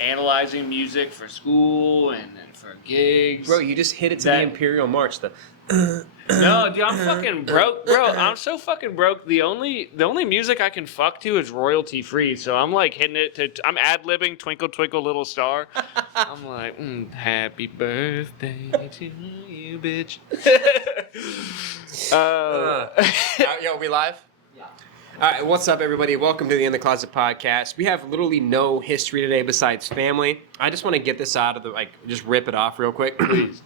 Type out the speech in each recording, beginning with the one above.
analyzing music for school and for gigs. Bro, you just hit it to the Imperial March. No, dude, I'm fucking broke, bro. I'm so fucking broke. The only music I can fuck to is royalty free. So I'm like hitting it to. I'm ad libbing "Twinkle Twinkle Little Star." I'm like, "Happy birthday to you, bitch." Yo, we live? Yeah. All right, what's up, everybody? Welcome to the In the Closet podcast. We have literally no history today besides family. I just want to get this out of the just rip it off real quick, please.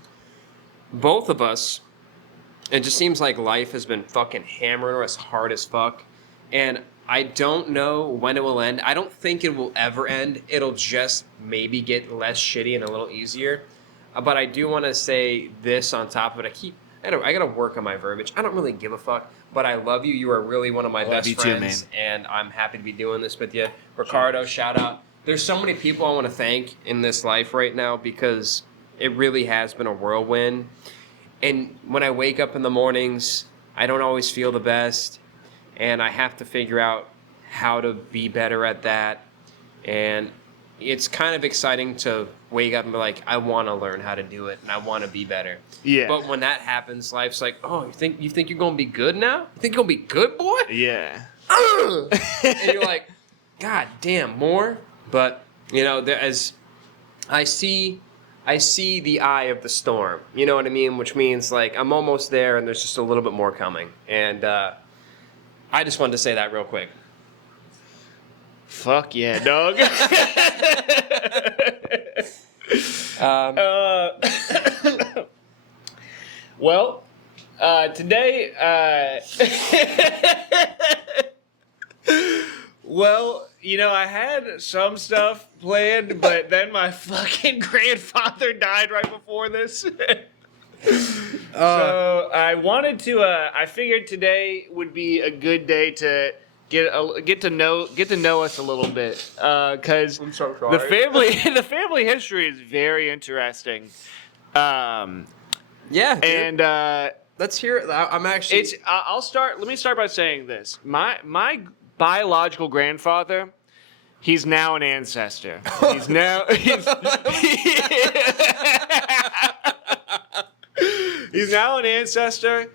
Both of us. It just seems like life has been fucking hammering us hard as fuck. And I don't know when it will end. I don't think it will ever end. It'll just maybe get less shitty and a little easier. But I do want to say this on top of it. I gotta work on my verbiage. I don't really give a fuck, but I love you. You are really one of my best friends. Too, and I'm happy to be doing this with you. Ricardo, shout out. There's so many people I want to thank in this life right now because it really has been a whirlwind. And when I wake up in the mornings, I don't always feel the best, and I have to figure out how to be better at that. And it's kind of exciting to wake up and be like, I want to learn how to do it, and I want to be better. Yeah. But when that happens, life's like, oh, you think you're gonna be good now? You think you're gonna be good, boy? Yeah. And you're like, God damn, more. But as I see the eye of the storm, you know what I mean? Which means, like, I'm almost there and there's just a little bit more coming. And I just wanted to say that real quick. Fuck yeah, dog. Well, today... Well, I had some stuff planned, but then my fucking grandfather died right before this. So I wanted to. I figured today would be a good day to get to know us a little bit, because I'm so sorry. the family history is very interesting. Yeah, dude. And let's hear it. I'm actually. I'll start. Let me start by saying this. My biological grandfather, he's now an ancestor. He's now he's now an ancestor.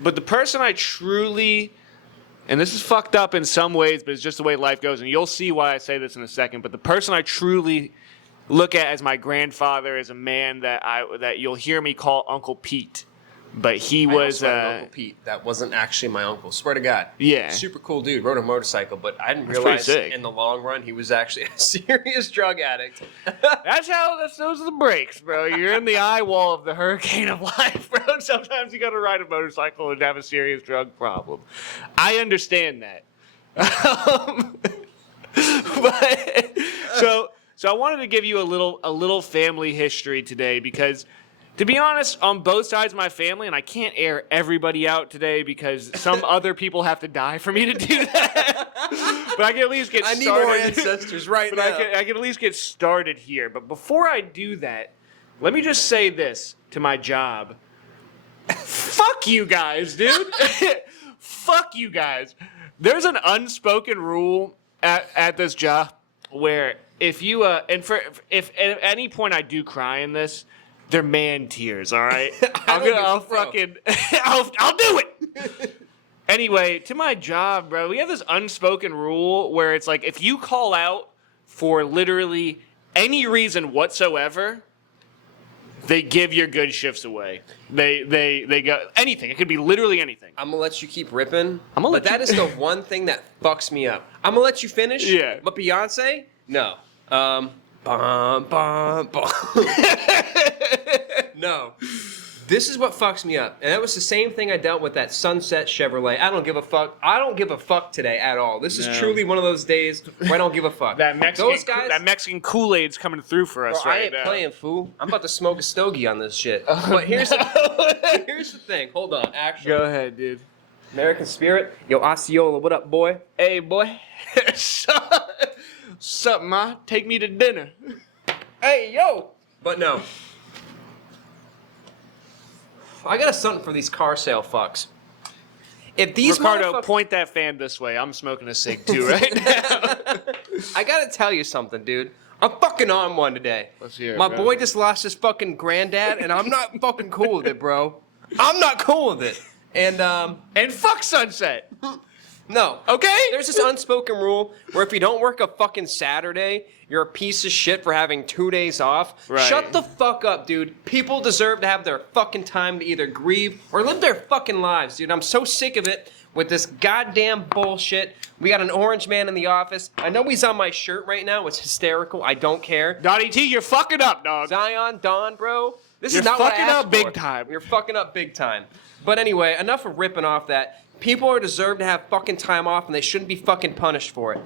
But the person I truly, and this is fucked up in some ways, but it's just the way life goes, and you'll see why I say this in a second. But the person I truly look at as my grandfather is a man that you'll hear me call Uncle Pete. But he was Uncle Pete. That wasn't actually my uncle. Swear to God. Yeah. Super cool dude. Rode a motorcycle, but I didn't realize in the long run he was actually a serious drug addict. Those are the breaks, bro. You're in the eye wall of the hurricane of life, bro. Sometimes you got to ride a motorcycle and have a serious drug problem. I understand that. But so I wanted to give you a little family history today because, to be honest, on both sides of my family, and I can't air everybody out today because some other people have to die for me to do that. But I can at least get started. I need more ancestors right now. I can at least get started here. But before I do that, let me just say this to my job. Fuck you guys, dude. Fuck you guys. There's an unspoken rule at this job where if you if at any point I do cry in this, they're man tears, all right? I'll do it. Anyway, to my job, bro, we have this unspoken rule where it's like if you call out for literally any reason whatsoever, they give your good shifts away. They go anything. It could be literally anything. I'm gonna let you keep ripping. But that is the one thing that fucks me up. I'm gonna let you finish. Yeah. But Beyonce, no. No. This is what fucks me up. And that was the same thing I dealt with that Sunset Chevrolet. I don't give a fuck. I don't give a fuck today at all. This is truly one of those days where I don't give a fuck. That Mexican Kool-Aid's coming through for us right now. I ain't playing, fool. I'm about to smoke a stogie on this shit. But here's the thing. Hold on. Actually. Go ahead, dude. American Spirit. Yo, Osceola, what up, boy? Hey, boy. Sup, ma? Take me to dinner. Hey, yo. But no. I got something for these car sale fucks. If these Ricardo, point that fan this way. I'm smoking a cig too right now. I gotta tell you something, dude. I'm fucking on one today. Let's hear it, My bro. boy just lost his fucking granddad, and I'm not fucking cool with it, bro. I'm not cool with it. And fuck Sunset. No. Okay? There's this unspoken rule where if you don't work a fucking Saturday, you're a piece of shit for having 2 days off. Right. Shut the fuck up, dude. People deserve to have their fucking time to either grieve or live their fucking lives, dude. I'm so sick of it with this goddamn bullshit. We got an orange man in the office. I know he's on my shirt right now. It's hysterical. I don't care. E.T., you're fucking up, dog. Zion, Don, bro. This You're is not what I fucking asked up big for. time. You're fucking up big time. But anyway, enough of ripping off that. People are deserved to have fucking time off, and they shouldn't be fucking punished for it.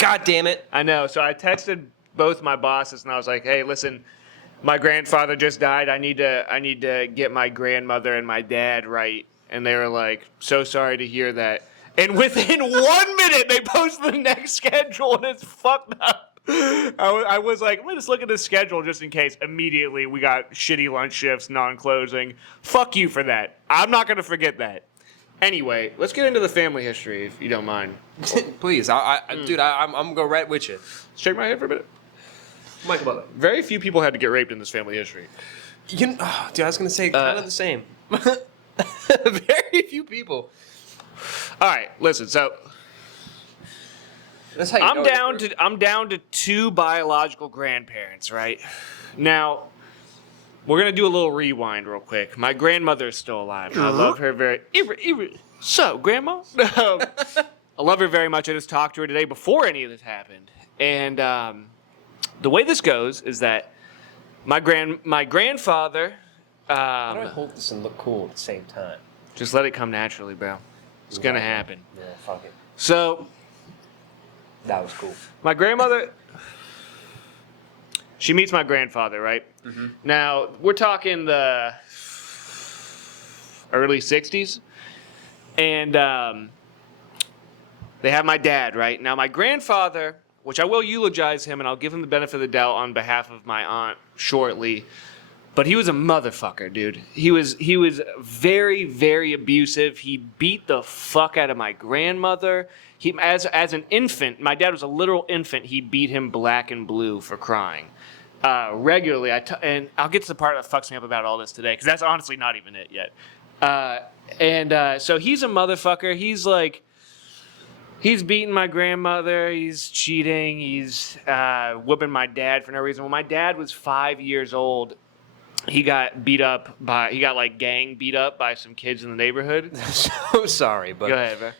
God damn it. I know. So I texted both my bosses, and I was like, "Hey, listen, my grandfather just died. I need to get my grandmother and my dad right." And they were like, "So sorry to hear that." And within 1 minute, they posted the next schedule, and it's fucked up. I was like, let me just look at the schedule just in case. Immediately, we got shitty lunch shifts, non-closing. Fuck you for that. I'm not going to forget that. Anyway, let's get into the family history, if you don't mind. Please, dude, I'm gonna go right with you. Shake my head for a minute. Michael Butler. Very few people had to get raped in this family history. Dude, I was gonna say kind of the same. Very few people. All right, listen. So That's how you know I'm down to 2 biological grandparents, right? Now, we're gonna do a little rewind real quick. My grandmother is still alive. I love her very. So, Grandma, I love her very much. I just talked to her today before any of this happened, and the way this goes is that my grandfather. How do I hold this and look cool at the same time? Just let it come naturally, bro. It's gonna happen. Yeah, fuck it. So, That was cool. my grandmother, she meets my grandfather, right? Mm-hmm. Now, we're talking the early 60s. And they have my dad, right? Now, my grandfather, which I will eulogize him, and I'll give him the benefit of the doubt on behalf of my aunt shortly, but he was a motherfucker, dude. He was very, very abusive. He beat the fuck out of my grandmother. He, as an infant, my dad was a literal infant. He beat him black and blue for crying regularly. And I'll get to the part that fucks me up about all this today, because that's honestly not even it yet. So he's a motherfucker. He's like, he's beating my grandmother. He's cheating. He's whooping my dad for no reason. When my dad was 5 years old, he got like gang beat up by some kids in the neighborhood. So sorry, but Go ahead, bro.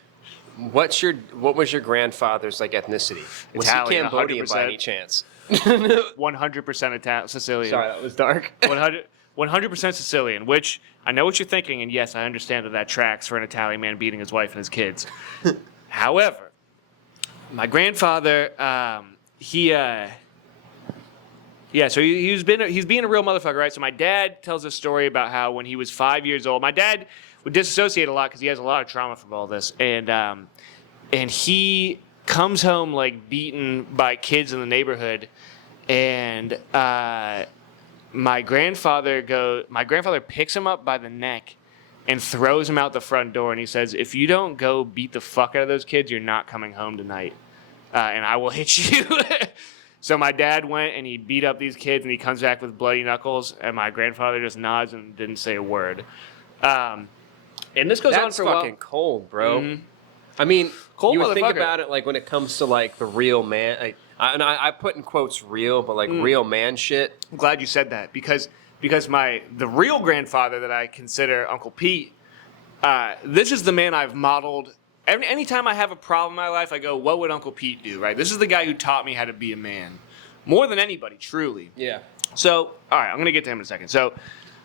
what was your grandfather's like ethnicity? Was Italian, he Cambodian 100%. by any chance? 100% Sicilian. Sorry, that was dark. 100% Sicilian, which I know what you're thinking, and yes, I understand that tracks for an Italian man beating his wife and his kids. However, my grandfather, so he's being a real motherfucker, right? So my dad tells a story about how when he was 5 years old, my dad would disassociate a lot because he has a lot of trauma from all this, and he comes home like beaten by kids in the neighborhood, and my grandfather picks him up by the neck and throws him out the front door, and he says, "If you don't go beat the fuck out of those kids, you're not coming home tonight, and I will hit you." So my dad went and he beat up these kids, and he comes back with bloody knuckles, and my grandfather just nods and didn't say a word. And this goes on for a while. That's fucking cold, bro. Mm-hmm. I mean, Cold you would think motherfucker. about it like when it comes to like the real man. I put in quotes real, but like real man shit. I'm glad you said that because the real grandfather that I consider Uncle Pete, this is the man I've modeled. Anytime I have a problem in my life, I go, what would Uncle Pete do, right? This is the guy who taught me how to be a man. More than anybody, truly. Yeah. So, all right, I'm going to get to him in a second. So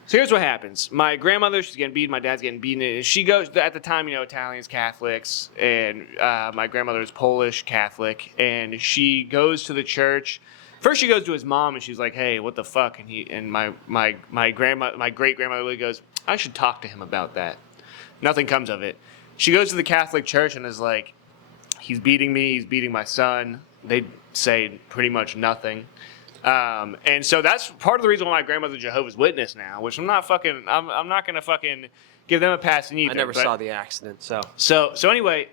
here's what happens. My grandmother, she's getting beaten. My dad's getting beaten. And she goes, at the time, Italians, Catholics, and my grandmother is Polish Catholic, and she goes to the church. First, she goes to his mom, and she's like, "Hey, what the fuck?" And my great grandmother really goes, "I should talk to him about that." Nothing comes of it. She goes to the Catholic church and is like, "He's beating me. He's beating my son." They say pretty much nothing. And so that's part of the reason why my grandmother's a Jehovah's Witness now, which I'm not gonna fucking give them a pass either. I never saw the accident, so. So anyway,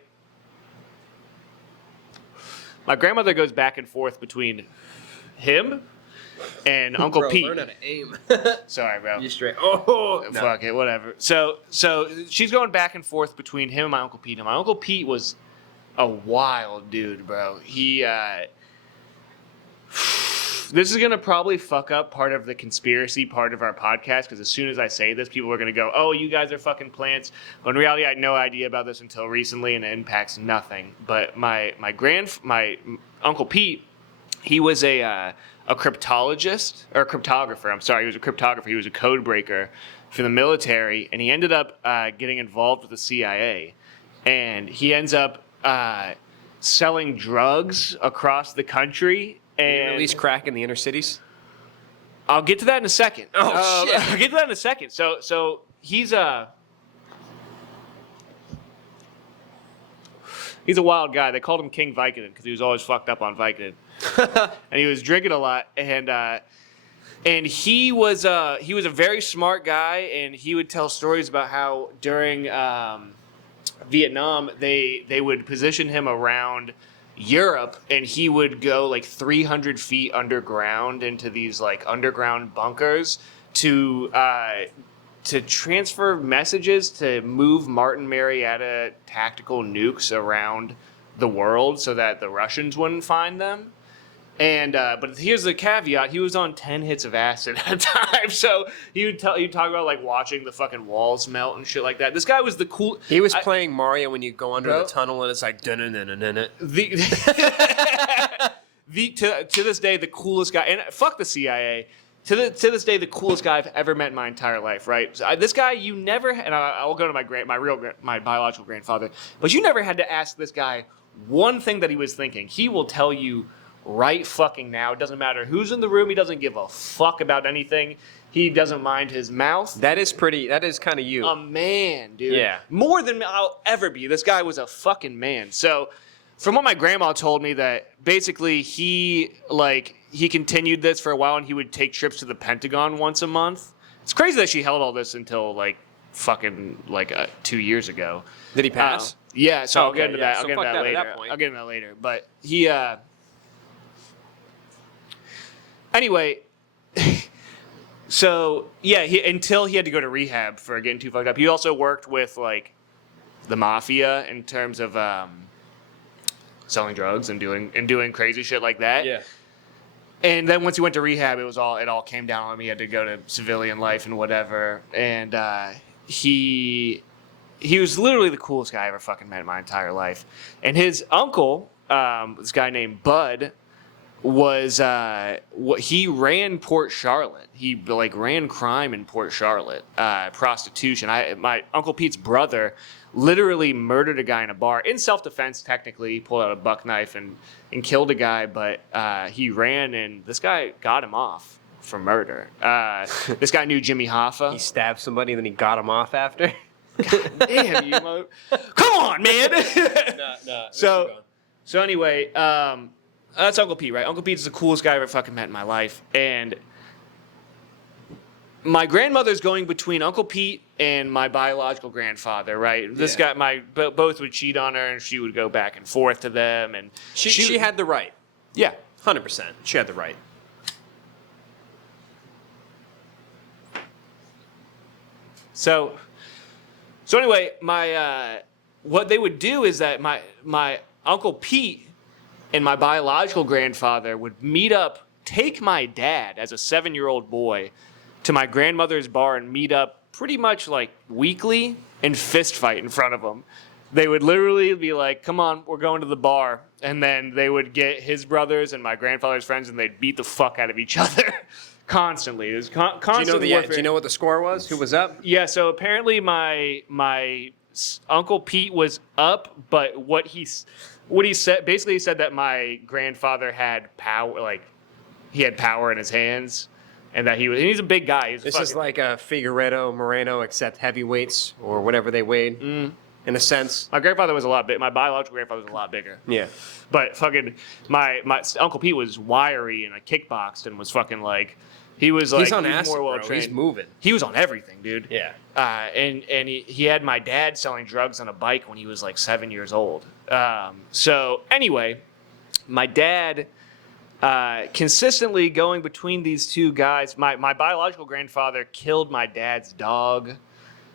my grandmother goes back and forth between him and Uncle Bro, Pete. learn how to aim. Sorry, bro. You straight. Oh, no. Fuck it, whatever. So she's going back and forth between him and my Uncle Pete. And my Uncle Pete was a wild dude, bro. He this is gonna probably fuck up part of the conspiracy part of our podcast, because as soon as I say this, people are gonna go, "Oh, you guys are fucking plants." But in reality, I had no idea about this until recently, and it impacts nothing. But my Uncle Pete, he was a cryptologist or a cryptographer. I'm sorry, he was a cryptographer. He was a code breaker for the military, and he ended up getting involved with the CIA, and he ends up selling drugs across the country. And release crack in the inner cities. I'll get to that in a second. Oh shit! I'll get to that in a second. So he's a wild guy. They called him King Vicodin because he was always fucked up on Vicodin, and he was drinking a lot. And he was a very smart guy, and he would tell stories about how during Vietnam they would position him around Europe, and he would go like 300 feet underground into these like underground bunkers to transfer messages to move Martin Marietta tactical nukes around the world so that the Russians wouldn't find them. And but here's the caveat: he was on 10 hits of acid at a time, so he'd talk about like watching the fucking walls melt and shit like that. This guy was the cool. He was playing Mario when you go under the tunnel and it's like dun-dun-dun-dun-dun. To this day, the coolest guy, and fuck the CIA. To this day, the coolest guy I've ever met in my entire life. Right? So this guy, you never, and I'll go to my biological grandfather, but you never had to ask this guy one thing that he was thinking. He will tell you right fucking now. It doesn't matter who's in the room. He doesn't give a fuck about anything. He doesn't mind his mouth. That is kind of you. A man, dude. Yeah. More than I'll ever be. This guy was a fucking man. So, from what my grandma told me, that basically he continued this for a while, and he would take trips to the Pentagon once a month. It's crazy that she held all this until like fucking 2 years ago. Did he pass? Yeah. So I'll get into that. So I'll get into that later. I'll get into that later. But he. Anyway, so yeah, until he had to go to rehab for getting too fucked up. He also worked with like the mafia in terms of selling drugs and doing crazy shit like that. Yeah. And then once he went to rehab, it all came down on him. He had to go to civilian life and whatever. And he was literally the coolest guy I ever fucking met in my entire life. And his uncle, this guy named Bud, was he ran Port Charlotte. He ran crime in Port Charlotte, prostitution. My Uncle Pete's brother literally murdered a guy in a bar in self-defense. Technically, he pulled out a buck knife and killed a guy, but he ran, and this guy got him off for murder. This guy knew Jimmy Hoffa. He stabbed somebody, and then he got him off after. God damn you! Come on, man. No. So anyway. That's Uncle Pete, right? Uncle Pete's the coolest guy I've ever fucking met in my life. And my grandmother's going between Uncle Pete and my biological grandfather, right? This guy, both would cheat on her, and she would go back and forth to them. And she had the right. Yeah. 100%. She had the right. So anyway, what they would do is that my Uncle Pete and my biological grandfather would take my dad as a 7-year-old boy to my grandmother's bar and meet up pretty much like weekly and fist fight in front of him. They would literally be like, come on, we're going to the bar. And then they would get his brothers and my grandfather's friends, and they'd beat the fuck out of each other constantly. It was constant warfare. Do you know what the score was? Who was up? Yeah, so apparently my Uncle Pete was up, but what he said, basically he said that my grandfather had power, like he had power in his hands, and that he's a big guy. This is like a Figueredo, Moreno, except heavyweights or whatever they weighed, in a sense. My grandfather was a lot big. My biological grandfather was a lot bigger. Yeah. But fucking my Uncle Pete was wiry and kickboxed and was fucking like, he's on acid, more well trained. He's moving. He was on everything, dude. Yeah. And he had my dad selling drugs on a bike when he was like 7 years old. So anyway, my dad consistently going between these two guys. My biological grandfather killed my dad's dog.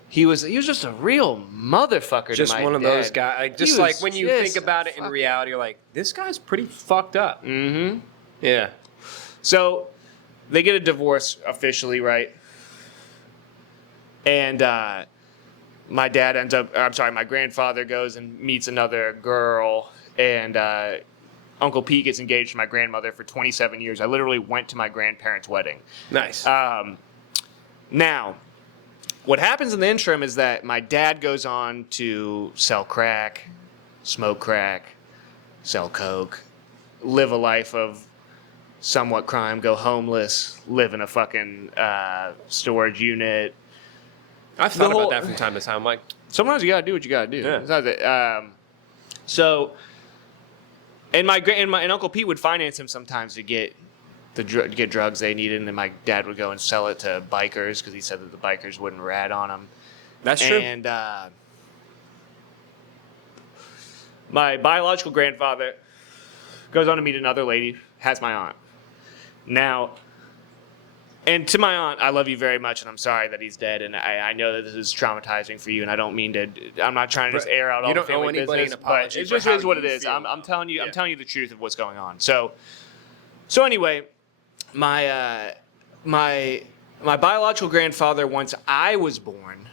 He was just a real motherfucker Just to my one of dad. those guys. Like, He just like was when you just think about it in reality, you're like, this guy's pretty fucked up. Mm-hmm. Yeah. So they get a divorce officially, right? And my grandfather goes and meets another girl, and Uncle Pete gets engaged to my grandmother for 27 years. I literally went to my grandparents' wedding. Nice. Now, what happens in the interim is that my dad goes on to sell crack, smoke crack, sell coke, live a life of somewhat crime, go homeless, live in a fucking storage unit. I've thought about that from time to time. I'm like, sometimes you gotta do what you gotta do. Yeah. And Uncle Pete would finance him sometimes to get get drugs they needed, and then my dad would go and sell it to bikers because he said that the bikers wouldn't rat on him. that's true. And my biological grandfather goes on to meet another lady, has my aunt. Now, and to my aunt, I love you very much, and I'm sorry that he's dead, and I know that this is traumatizing for you, and I don't mean to. I'm not trying to just air out all the family business, but it just is what it is. I'm telling you, I'm telling you the truth of what's going on. So anyway, my biological grandfather, once I was born,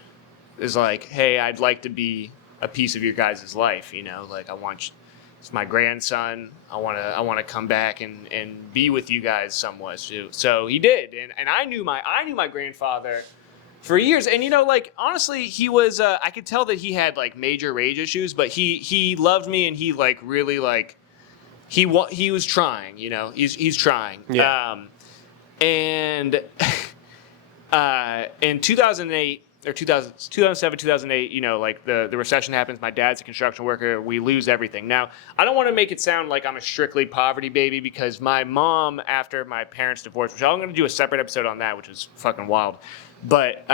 is like, hey, I'd like to be a piece of your guys' life, you know, like it's my grandson. I want to come back and be with you guys somewhat. So he did, and I knew my grandfather for years, and you know, like honestly, he was I could tell that he had like major rage issues, but he loved me, and he like really like he was trying, you know, he's trying. Yeah. And in 2008. Or 2007, 2008, you know, like the recession happens. My dad's a construction worker. We lose everything. Now, I don't want to make it sound like I'm a strictly poverty baby because my mom, after my parents divorced, which I'm going to do a separate episode on that, which is fucking wild. But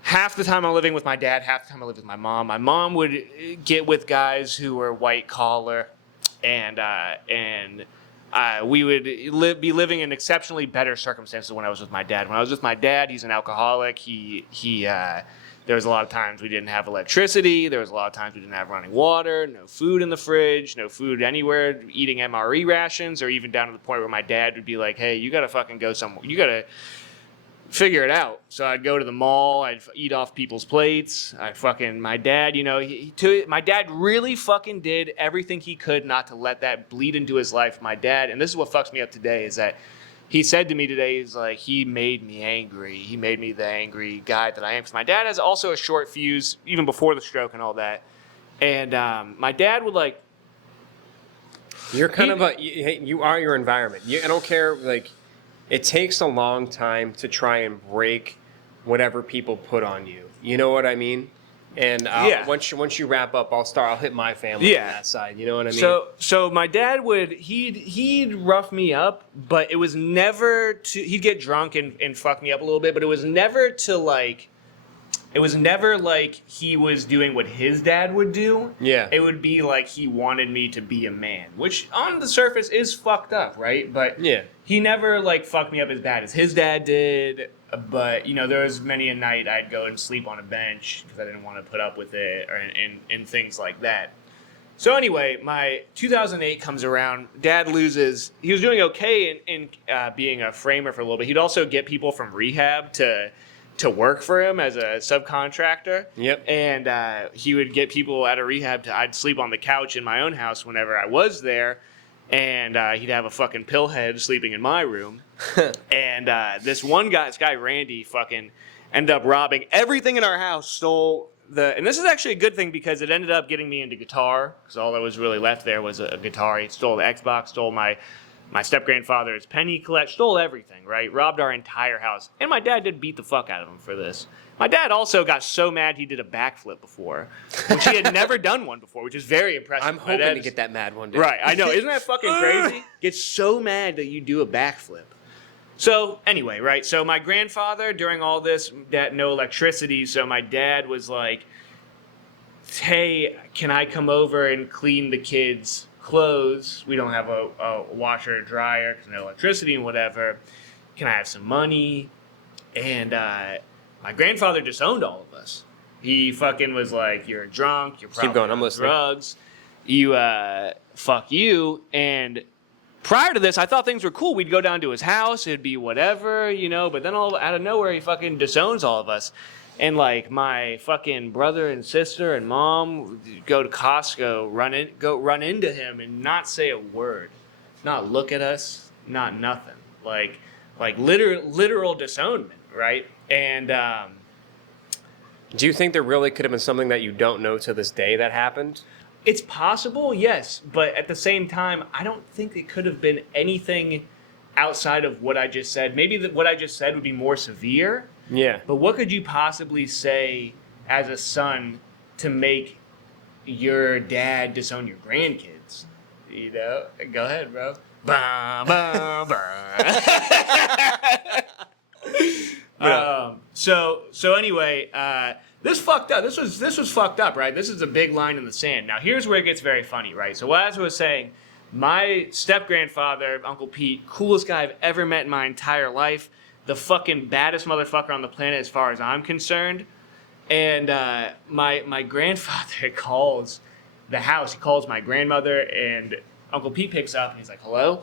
half the time I'm living with my dad, half the time I live with my mom. My mom would get with guys who were white collar, and we would be living in exceptionally better circumstances when I was with my dad. When I was with my dad, he's an alcoholic. There was a lot of times we didn't have electricity. There was a lot of times we didn't have running water, no food in the fridge, no food anywhere, eating MRE rations, or even down to the point where my dad would be like, hey, you got to fucking go somewhere. You got to figure it out. So I'd go to the mall. I'd eat off people's plates. My dad, you know, my dad really fucking did everything he could not to let that bleed into his life. My dad, and this is what fucks me up today, is that he said to me today, he's like, he made me angry. He made me the angry guy that I am. Because my dad has also a short fuse, even before the stroke and all that. And my dad would like... You're kind of you are your environment. I don't care, like... It takes a long time to try and break whatever people put on you. You know what I mean? And once you wrap up, I'll hit my family on that side. You know what I mean? So my dad he'd rough me up, but it was never to. He'd get drunk and fuck me up a little bit, but it was never to like. It was never like he was doing what his dad would do. Yeah. It would be like he wanted me to be a man, which on the surface is fucked up, right? But yeah. He never like fucked me up as bad as his dad did. But you know, there was many a night I'd go and sleep on a bench because I didn't want to put up with it, and things like that. So anyway, my 2008 comes around. Dad loses. He was doing okay in being a framer for a little bit. He'd also get people from rehab to work for him as a subcontractor. Yep. And he would get people out of rehab I'd sleep on the couch in my own house whenever I was there. And he'd have a fucking pillhead sleeping in my room. And this guy, Randy, fucking ended up robbing everything in our house, and this is actually a good thing because it ended up getting me into guitar, because all that was really left there was a guitar. He stole the Xbox, stole my step-grandfather's penny collection, stole everything, right? Robbed our entire house. And my dad did beat the fuck out of him for this. My dad also got so mad he did a backflip before, which he had never done one before, which is very impressive. I'm hoping to get that mad one day. Right, I know. Isn't that fucking crazy? Get so mad that you do a backflip. So, anyway, right? So my grandfather, during all this, no electricity, so my dad was like, hey, can I come over and clean the kids' clothes. We don't have a washer or dryer because no electricity and whatever. Can I have some money? And my grandfather disowned all of us. He fucking was like, you're a drunk, you're probably Keep going, I'm on listening. drugs, you, fuck you. And prior to this, I thought things were cool. We'd go down to his house, it'd be whatever, you know, but then all out of nowhere, he fucking disowns all of us. And like my fucking brother and sister and mom go to Costco, run into him and not say a word, not look at us, not nothing. Like literal disownment, right? And Do you think there really could have been something that you don't know to this day that happened? it's possible, yes, but at the same time, I don't think it could have been anything outside of what I just said. Maybe what I just said would be more severe. Yeah. But what could you possibly say as a son to make your dad disown your grandkids? You know? Go ahead, bro. Bah, bah, bah. So anyway, this fucked up. This was fucked up, right? This is a big line in the sand. Now here's where it gets very funny, right? So as I was saying, my step-grandfather, Uncle Pete, coolest guy I've ever met in my entire life, the fucking baddest motherfucker on the planet as far as I'm concerned. And my grandfather calls the house. He calls my grandmother, and Uncle Pete picks up, and he's like, hello?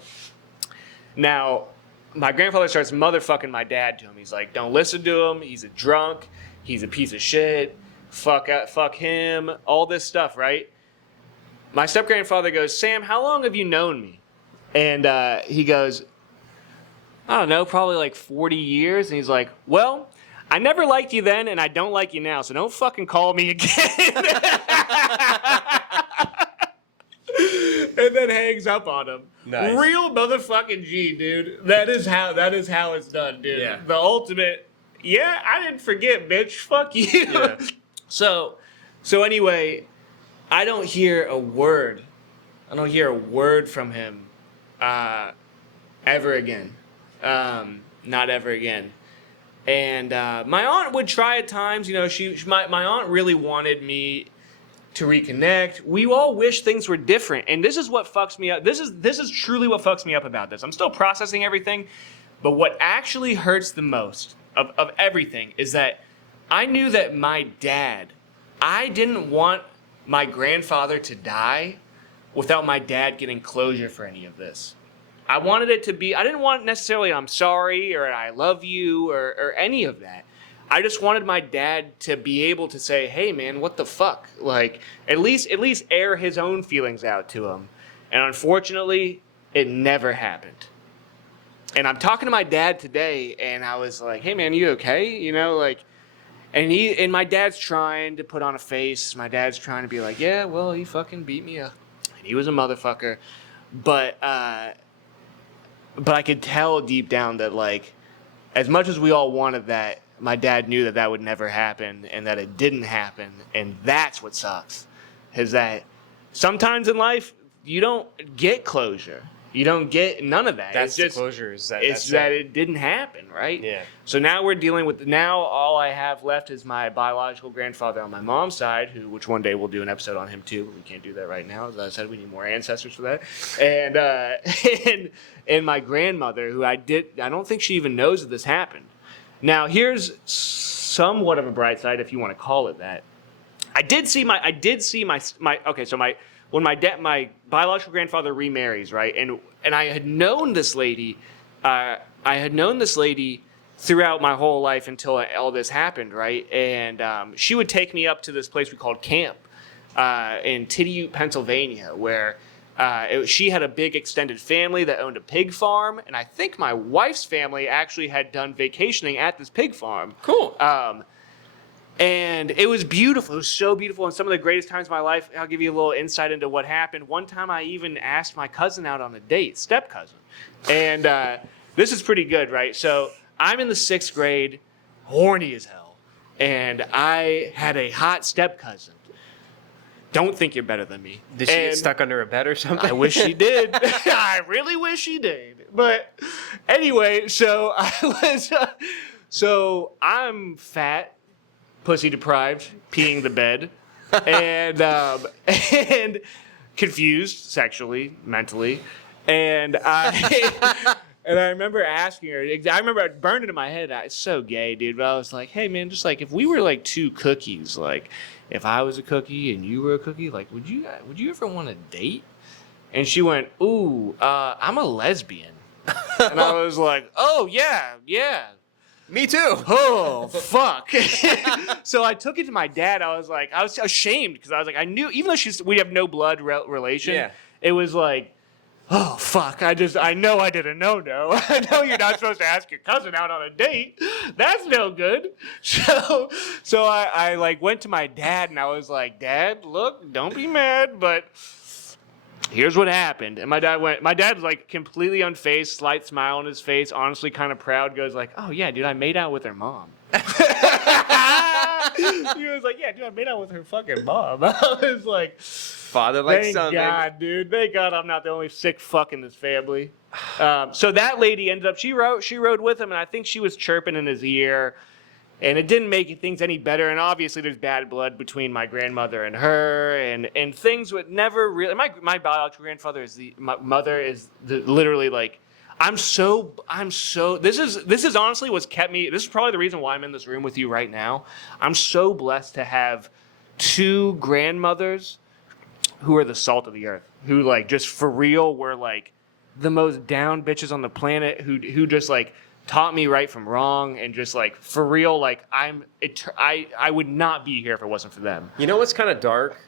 Now, my grandfather starts motherfucking my dad to him. He's like, don't listen to him. He's a drunk. He's a piece of shit. Fuck him. All this stuff, right? My step-grandfather goes, Sam, how long have you known me? And he goes, I don't know, probably like 40 years. And he's like, well, I never liked you then, and I don't like you now, so don't fucking call me again. And then hangs up on him. Nice. Real motherfucking G, dude. That is how it's done, dude. Yeah. The ultimate, yeah, I didn't forget, bitch. Fuck you. Yeah. So anyway, I don't hear a word. I don't hear a word from him ever again. Not ever again. And my aunt would try at times. You know, my aunt really wanted me to reconnect. We all wish things were different, and this is what fucks me up. This is truly what fucks me up about this. I'm still processing everything, but what actually hurts the most of everything is that I knew that my dad, I didn't want my grandfather to die without my dad getting closure for any of this. I wanted it to be, I didn't want necessarily I'm sorry or I love you or any of that. I just wanted my dad to be able to say, hey man, what the fuck? Like, at least air his own feelings out to him. And unfortunately, it never happened. And I'm talking to my dad today, and I was like, hey man, you okay? You know, like, and my dad's trying to put on a face. My dad's trying to be like, yeah, well, he fucking beat me up. And he was a motherfucker. But I could tell deep down that, like, as much as we all wanted that, my dad knew that would never happen and that it didn't happen. And that's what sucks, is that sometimes in life, you don't get closure. You don't get none of that. That's it's just the closure. It's that it didn't happen, right? Yeah. So now we're dealing with, now all I have left is my biological grandfather on my mom's side, which one day we'll do an episode on him too. We can't do that right now. As I said, we need more ancestors for that. And my grandmother, who I don't think she even knows that this happened. Now here's somewhat of a bright side, if you want to call it that. When my biological grandfather remarries, right, and I had known this lady, throughout my whole life until all this happened, right, and she would take me up to this place we called camp in Tityute, Pennsylvania, where she had a big extended family that owned a pig farm, and I think my wife's family actually had done vacationing at this pig farm. Cool. And it was beautiful. It was so beautiful. And some of the greatest times of my life, I'll give you a little insight into what happened. One time I even asked my cousin out on a date, step cousin. And this is pretty good, right? So I'm in the 6th grade, horny as hell. And I had a hot step cousin. Don't think you're better than me. Did she get stuck under a bed or something? I wish she did. I really wish she did. But anyway, so I'm fat, pussy deprived, peeing the bed, and confused sexually, mentally, and I and I remember asking her. I remember it burned into my head. It's so gay, dude. But I was like, hey, man, just like if we were like two cookies, like if I was a cookie and you were a cookie, like would you ever want to date? And she went, ooh, I'm a lesbian. And I was like, oh yeah. Me too. Oh, fuck. So I took it to my dad. I was ashamed because I was like, I knew, even though we have no blood relation, it was like, oh, fuck. I know I did a no-no. I know you're not supposed to ask your cousin out on a date. That's no good. So I like went to my dad and I was like, Dad, look, don't be mad, but here's what happened. And my dad was like completely unfazed, slight smile on his face, honestly kind of proud, goes like, oh yeah, dude, I made out with her mom. He was like, yeah, dude, I made out with her fucking mom. I was like, father like thank son. God, dude. Thank God I'm not the only sick fuck in this family. So that lady ended up, she rode with him, and I think she was chirping in his ear. And it didn't make things any better. And obviously, there's bad blood between my grandmother and her, and things would never really. My biological grandfather is my mother is literally like. I'm so. This is honestly what's kept me. This is probably the reason why I'm in this room with you right now. I'm so blessed to have two grandmothers who are the salt of the earth. Who like just for real were like the most down bitches on the planet. Who just like. Taught me right from wrong, and just like for real, like I would not be here if it wasn't for them. You know what's kind of dark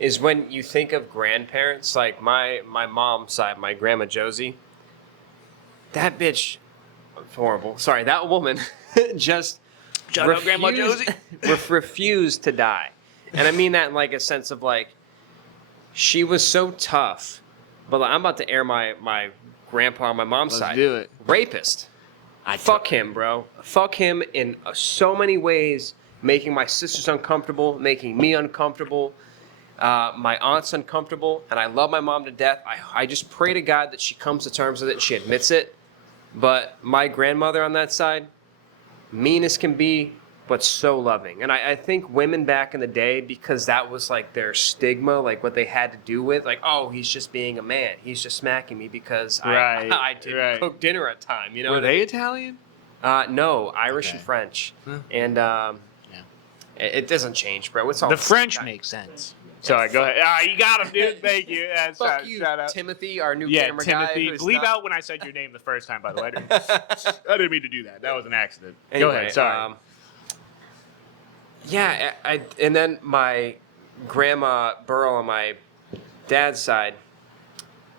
is when you think of grandparents, like my mom's side, my grandma Josie. That bitch, horrible. Sorry, that woman just Shout out Grandma Josie. refused to die, and I mean that in like a sense of like she was so tough. But like, I'm about to air my grandpa on my mom's side. Let's do it. Rapist. Fuck him, bro. Fuck him in so many ways, making my sisters uncomfortable, making me uncomfortable, my aunt's uncomfortable, and I love my mom to death. I just pray to God that she comes to terms with it and she admits it. But my grandmother on that side, mean as can be, but so loving. And I think women back in the day, because that was like their stigma, like what they had to do with, like, oh, he's just being a man. He's just smacking me because I didn't cook dinner at time. You know? Were they Italian? No, Irish and French. And it doesn't change, bro. It's all the French make sense. Sorry, go ahead. You got him, dude. Thank you. Fuck you, shout out. Timothy, our new camera Timothy. guy. Bleep out when I said your name the first time, by the way. I didn't mean to do that. That was an accident. Anyway, go ahead. Sorry. Yeah, and then my grandma Burl on my dad's side,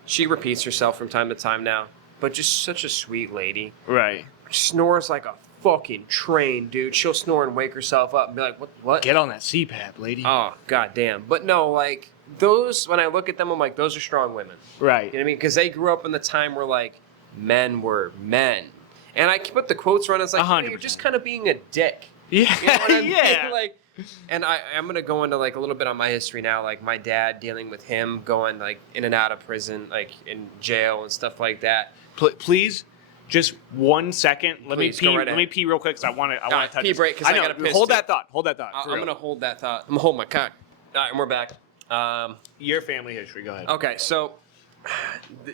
she repeats herself from time to time now, but just such a sweet lady. Right. Snores like a fucking train, dude. She'll snore and wake herself up and be like, what? Get on that CPAP, lady. Oh, goddamn. But no, like, those, when I look at them, I'm like, those are strong women. Right. You know what I mean? Because they grew up in the time where, like, men were men. And I put the quotes around, it's like, hey, you're just kind of being a dick. Yeah, you know what I mean? yeah. Like, and I'm gonna go into like a little bit on my history now, like my dad dealing with him going like in and out of prison, like in jail and stuff like that. Please, just 1 second. Let me pee. Right let me pee real quick because I want to touch. Pee break because I gotta piss. Hold too. that thought. Hold that thought. I'm gonna hold that thought. I'm gonna hold my cock. All right, and we're back. Your family history. Go ahead. Okay, so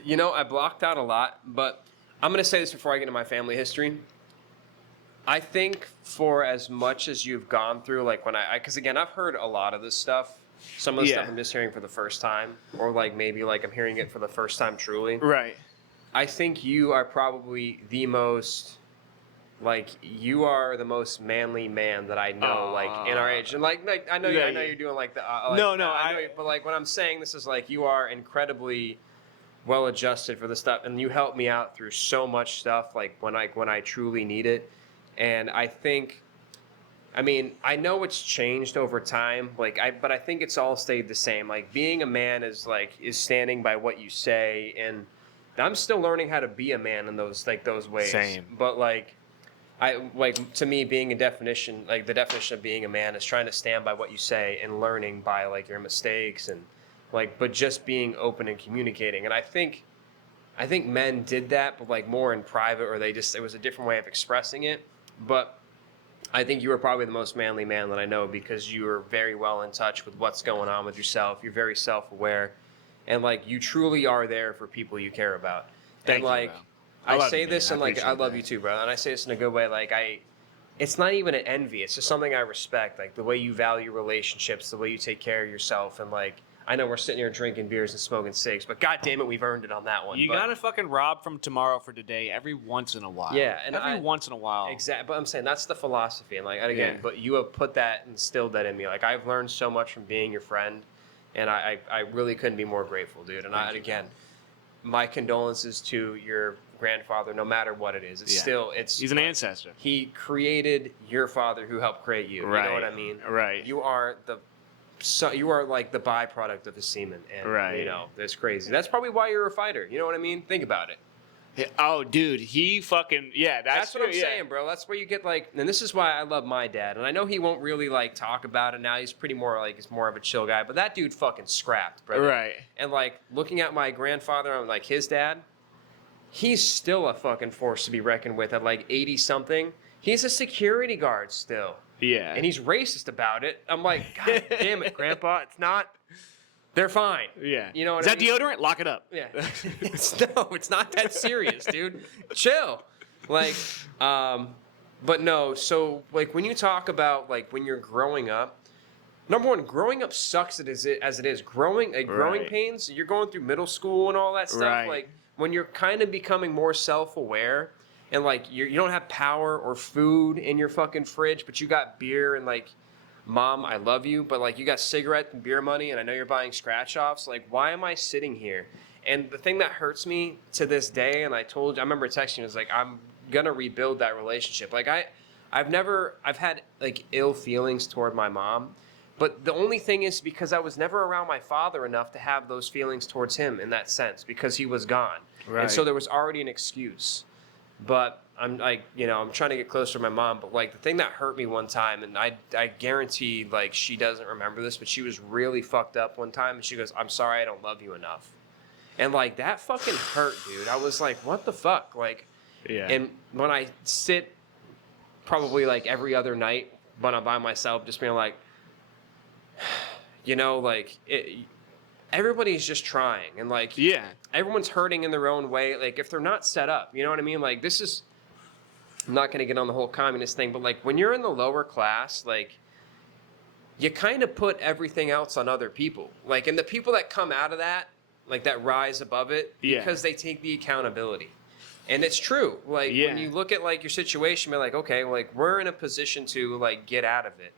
you know I blocked out a lot, but I'm gonna say this before I get into my family history. I think for as much as you've gone through, like when because again, I've heard a lot of this stuff. Some of the stuff I'm just hearing for the first time, or like maybe like I'm hearing it for the first time truly. Right. I think you are probably the most, like, you are the most manly man that I know, like, in our age. And like I know you're doing like the, like, no, I know you, but like when I'm saying this is like you are incredibly well adjusted for the stuff, and you help me out through so much stuff, like when I truly need it. And I think, I mean, I know it's changed over time, like but I think it's all stayed the same. Like being a man is standing by what you say, and I'm still learning how to be a man in those ways. Same. But to me, being the definition of being a man is trying to stand by what you say and learning by like your mistakes and but just being open and communicating. And I think men did that, but like more in private, or it was a different way of expressing it. But I think you are probably the most manly man that I know, because you are very well in touch with what's going on with yourself. You're very self-aware. and like you truly are there for people you care about. Thank And you, like bro. I love say you, this man. and like I appreciate love that. you too, bro. And I say this in a good way. Like it's not even an envy. It's just something I respect. Like the way you value relationships, the way you take care of yourself, and like I know we're sitting here drinking beers and smoking cigs, but god damn it, we've earned it on that one. You But, gotta fucking rob from tomorrow for today every once in a while. Yeah, and every once in a while. Exactly, but I'm saying that's the philosophy, and like and again, Yeah. but you have put that, instilled that in me. Like I've learned so much from being your friend, and I really couldn't be more grateful, dude. And Thank you, again, man. my condolences to your grandfather. No matter what it is, it's He's an ancestor. he created your father, who helped create you. Right. You know what I mean? Right. You are you are like the byproduct of his semen, and Right. you know that's crazy. That's probably why you're a fighter. You know what I mean? Think about it. Oh, dude, he fucking That's what I'm true, saying, bro. That's where you get like, and this is why I love my dad. And I know he won't really like talk about it now. He's he's more of a chill guy. But that dude fucking scrapped, brother. Right. And like looking at my grandfather, I'm like his dad. He's still a fucking force to be reckoned with at like 80 something. He's a security guard still. Yeah. And he's racist about it. I'm like, God damn it, Grandpa. It's not. They're fine. Yeah. You know what Is I that mean? deodorant? Lock it up. Yeah. It's not that serious, dude. Chill. Like, but no, so like when you talk about like when you're growing up, number one, growing up sucks as it is. Growing Right. pains, you're going through middle school and all that stuff. Right. Like when you're kind of becoming more self-aware and like you don't have power or food in your fucking fridge, but you got beer and like, Mom, I love you, but like you got cigarette and beer money, and I know you're buying scratch offs. Like, why am I sitting here? And the thing that hurts me to this day, and I remember texting you, was like, I'm gonna rebuild that relationship. Like I've had like ill feelings toward my mom, but the only thing is because I was never around my father enough to have those feelings towards him in that sense because he was gone, Right. and so there was already an excuse. But I'm like, I'm trying to get closer to my mom. But like the thing that hurt me one time, and I guarantee like she doesn't remember this, but she was really fucked up one time, and she goes, "I'm sorry, I don't love you enough," and like that fucking hurt, dude. I was like, what the fuck, like, Yeah. and when I sit, probably like every other night when I'm by myself, just being like, like everybody's just trying, and like, yeah. everyone's hurting in their own way. Like if they're not set up, you know what I mean? Like this is, I'm not going to get on the whole communist thing, but like when you're in the lower class, like you kind of put everything else on other people. Like, and the people that come out of that, like that rise above it, Yeah. because they take the accountability. And it's true. Like Yeah. when you look at like your situation, you're like, okay, like we're in a position to like get out of it.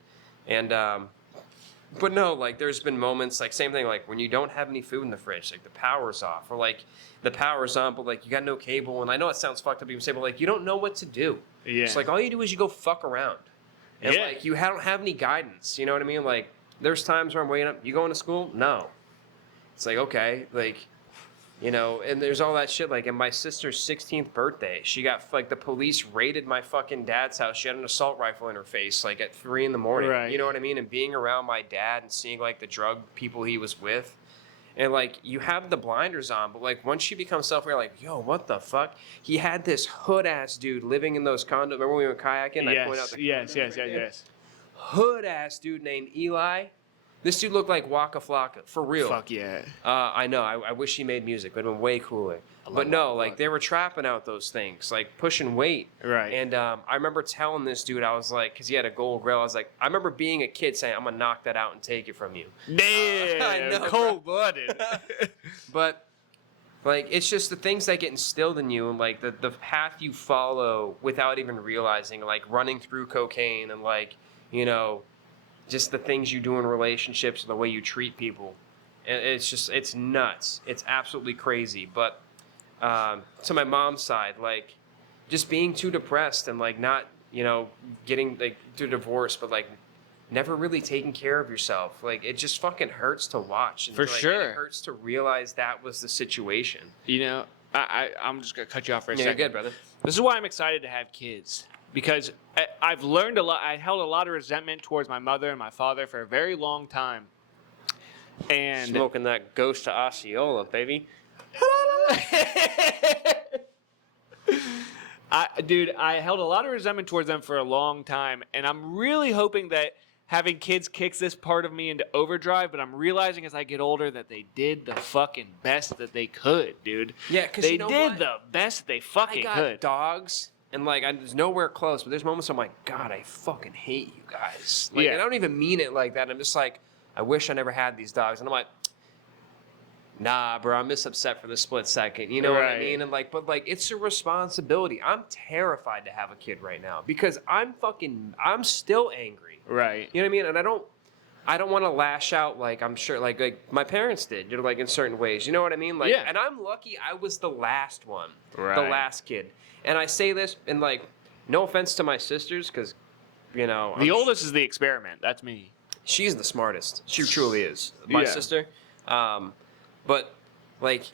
And, but no, like there's been moments, like same thing, like when you don't have any food in the fridge, like the power's off, or like the power's on, but like you got no cable. And I know it sounds fucked up to even say, but like you don't know what to do. Yeah. It's like all you do is you go fuck around. And Yeah. like you don't have any guidance. You know what I mean? Like there's times where I'm waking up, you going to school? No. It's like, okay, like, and there's all that shit. Like, in my sister's 16th birthday, she got, like, the police raided my fucking dad's house. She had an assault rifle in her face, like, at 3 a.m. Right. You know what I mean? And being around my dad and seeing, like, the drug people he was with. And, like, you have the blinders on, but, like, once you become self-aware, like, yo, what the fuck? He had this hood-ass dude living in those condos. Remember when we went kayaking? I pointed out the Yes. hood-ass dude named Eli. This dude looked like Waka Flocka, for real. Fuck yeah. I know. I wish he made music. It would have been way cooler. But no, like they were trapping out those things, like pushing weight. Right. And I remember telling this dude, I was like, because he had a gold grill. I was like, I remember being a kid saying, I'm gonna knock that out and take it from you. Damn. I know, cold-blooded. But like it's just the things that get instilled in you, and like the path you follow without even realizing, like running through cocaine, and like just the things you do in relationships and the way you treat people. And it's nuts. It's absolutely crazy. But to my mom's side, like just being too depressed and like not, getting like through divorce, but like never really taking care of yourself. Like it just fucking hurts to watch. And For sure. It hurts to realize that was the situation. I'm just going to cut you off for a Yeah, second. you're good, brother. This is why I'm excited to have kids. Because I've learned a lot. I held a lot of resentment towards my mother and my father for a very long time. And Smoking that ghost to Osceola, baby. I held a lot of resentment towards them for a long time, and I'm really hoping that having kids kicks this part of me into overdrive, but I'm realizing as I get older that they did the fucking best that they could, dude. Yeah, because they did the best that they fucking I got could. dogs, and like there's nowhere close, but there's moments I'm like, God, I fucking hate you guys. Like, and I don't even mean it like that. I'm just like, I wish I never had these dogs, and I'm like, nah, bro, I'm just upset for the split second. You know what I mean? And like, but like, it's a responsibility. I'm terrified to have a kid right now because I'm still angry. Right. You know what I mean? And I don't want to lash out like I'm sure like my parents did, you know, like in certain ways. You know what I mean? Like, and I'm lucky I was the last one, the last kid. And I say this, and like, no offense to my sisters, because, you know, the oldest is the experiment. That's me. She's the smartest. She truly is. My sister. But like,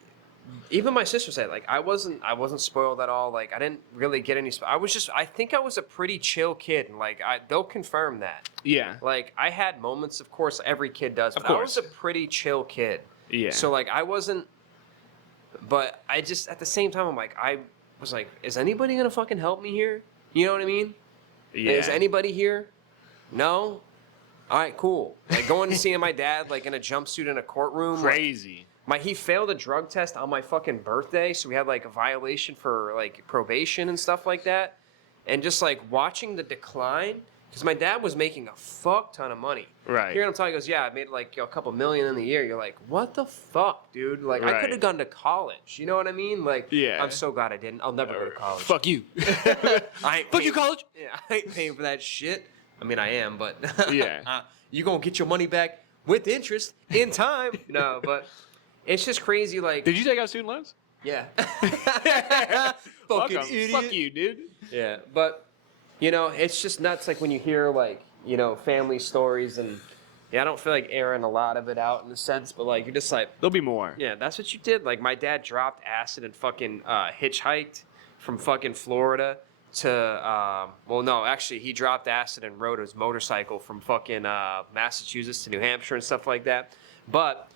even my sister said, like, I wasn't spoiled at all. Like, I didn't really get any. I think I was a pretty chill kid, and like, they'll confirm that. Yeah. Like, I had moments, of course, every kid does. But I was a pretty chill kid. Yeah. So like, I wasn't. But I just at the same time, I was like, is anybody gonna fucking help me here? You know what I mean? Yeah. Is anybody here? No. All right, cool. Like going and seeing my dad like in a jumpsuit in a courtroom. Crazy. He failed a drug test on my fucking birthday, so we had like a violation for like probation and stuff like that. And just like watching the decline, because my dad was making a fuck ton of money. Right. Hearing him talk, he goes, "Yeah, I made like a couple million in the year." You're like, "What the fuck, dude?" Like I could have gone to college. You know what I mean? Like, I'm so glad I didn't. I'll never go to college. Fuck you. Fuck you, college. Yeah, I ain't paying for that shit. I mean, I am, but you gonna get your money back with interest in time. No, but it's just crazy. Like, did you take out student loans? Yeah. Fucking idiot. Fuck you, dude. Yeah, but you know, it's just nuts. Like when you hear like, you know, family stories, and I don't feel like airing a lot of it out in a sense, but like you're just like, there'll be more. Yeah, that's what you did. Like my dad dropped acid and fucking hitchhiked from fucking Florida to well, no, actually he dropped acid and rode his motorcycle from fucking Massachusetts to New Hampshire and stuff like that. But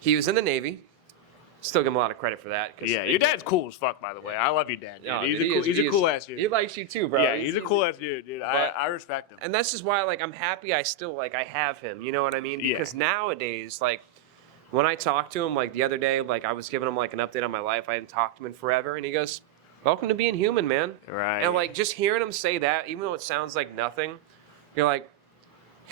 he was in the Navy. Still give him a lot of credit for that. Yeah, your dad's cool as fuck, by the way. I love your dad. No, he's a cool ass dude. He likes you too, bro. Yeah, he's a cool ass dude, dude. I respect him. And that's just why, like, I'm happy I still, like, I have him. You know what I mean? Because nowadays, like, when I talk to him, like, the other day, like, I was giving him, like, an update on my life. I hadn't talked to him in forever. And he goes, "Welcome to being human, man." Right. And, like, just hearing him say that, even though it sounds like nothing, you're like,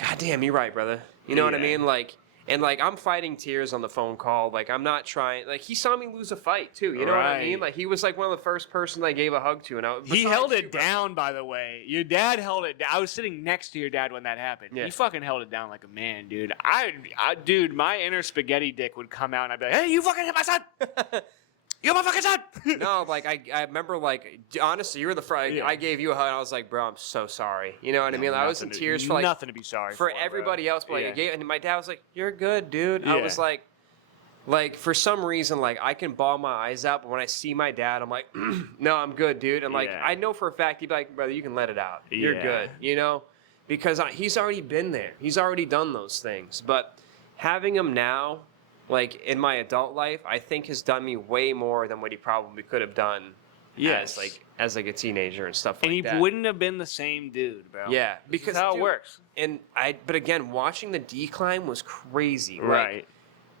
God damn, you're right, brother. You know what I mean? Like, and, like, I'm fighting tears on the phone call. Like, I'm not trying. Like, he saw me lose a fight, too. You know what I mean? Like, he was, like, one of the first persons I gave a hug to. And he held it down, by the way. Your dad held it down. I was sitting next to your dad when that happened. Yeah. He fucking held it down like a man, dude. Dude, my inner spaghetti dick would come out, and I'd be like, "Hey, you fucking hit my son! You my fucking son!" No, like, I remember, like, honestly, you were the first. I gave you a hug, and I was like, "Bro, I'm so sorry." You know what I mean? I was in tears for, like, nothing to be sorry for everybody else, but, like, and my dad was like, "You're good, dude." I was like, for some reason, like, I can bawl my eyes out, but when I see my dad, I'm like, "No, I'm good, dude." And, like, I know for a fact, he'd be like, "Brother, you can let it out. You're good," you know? Because he's already been there. He's already done those things. But having him now, like, in my adult life, I think has done me way more than what he probably could have done as a teenager and stuff like that. And he wouldn't have been the same dude, bro. Yeah, because that's how it works. But again, watching the decline was crazy. Right.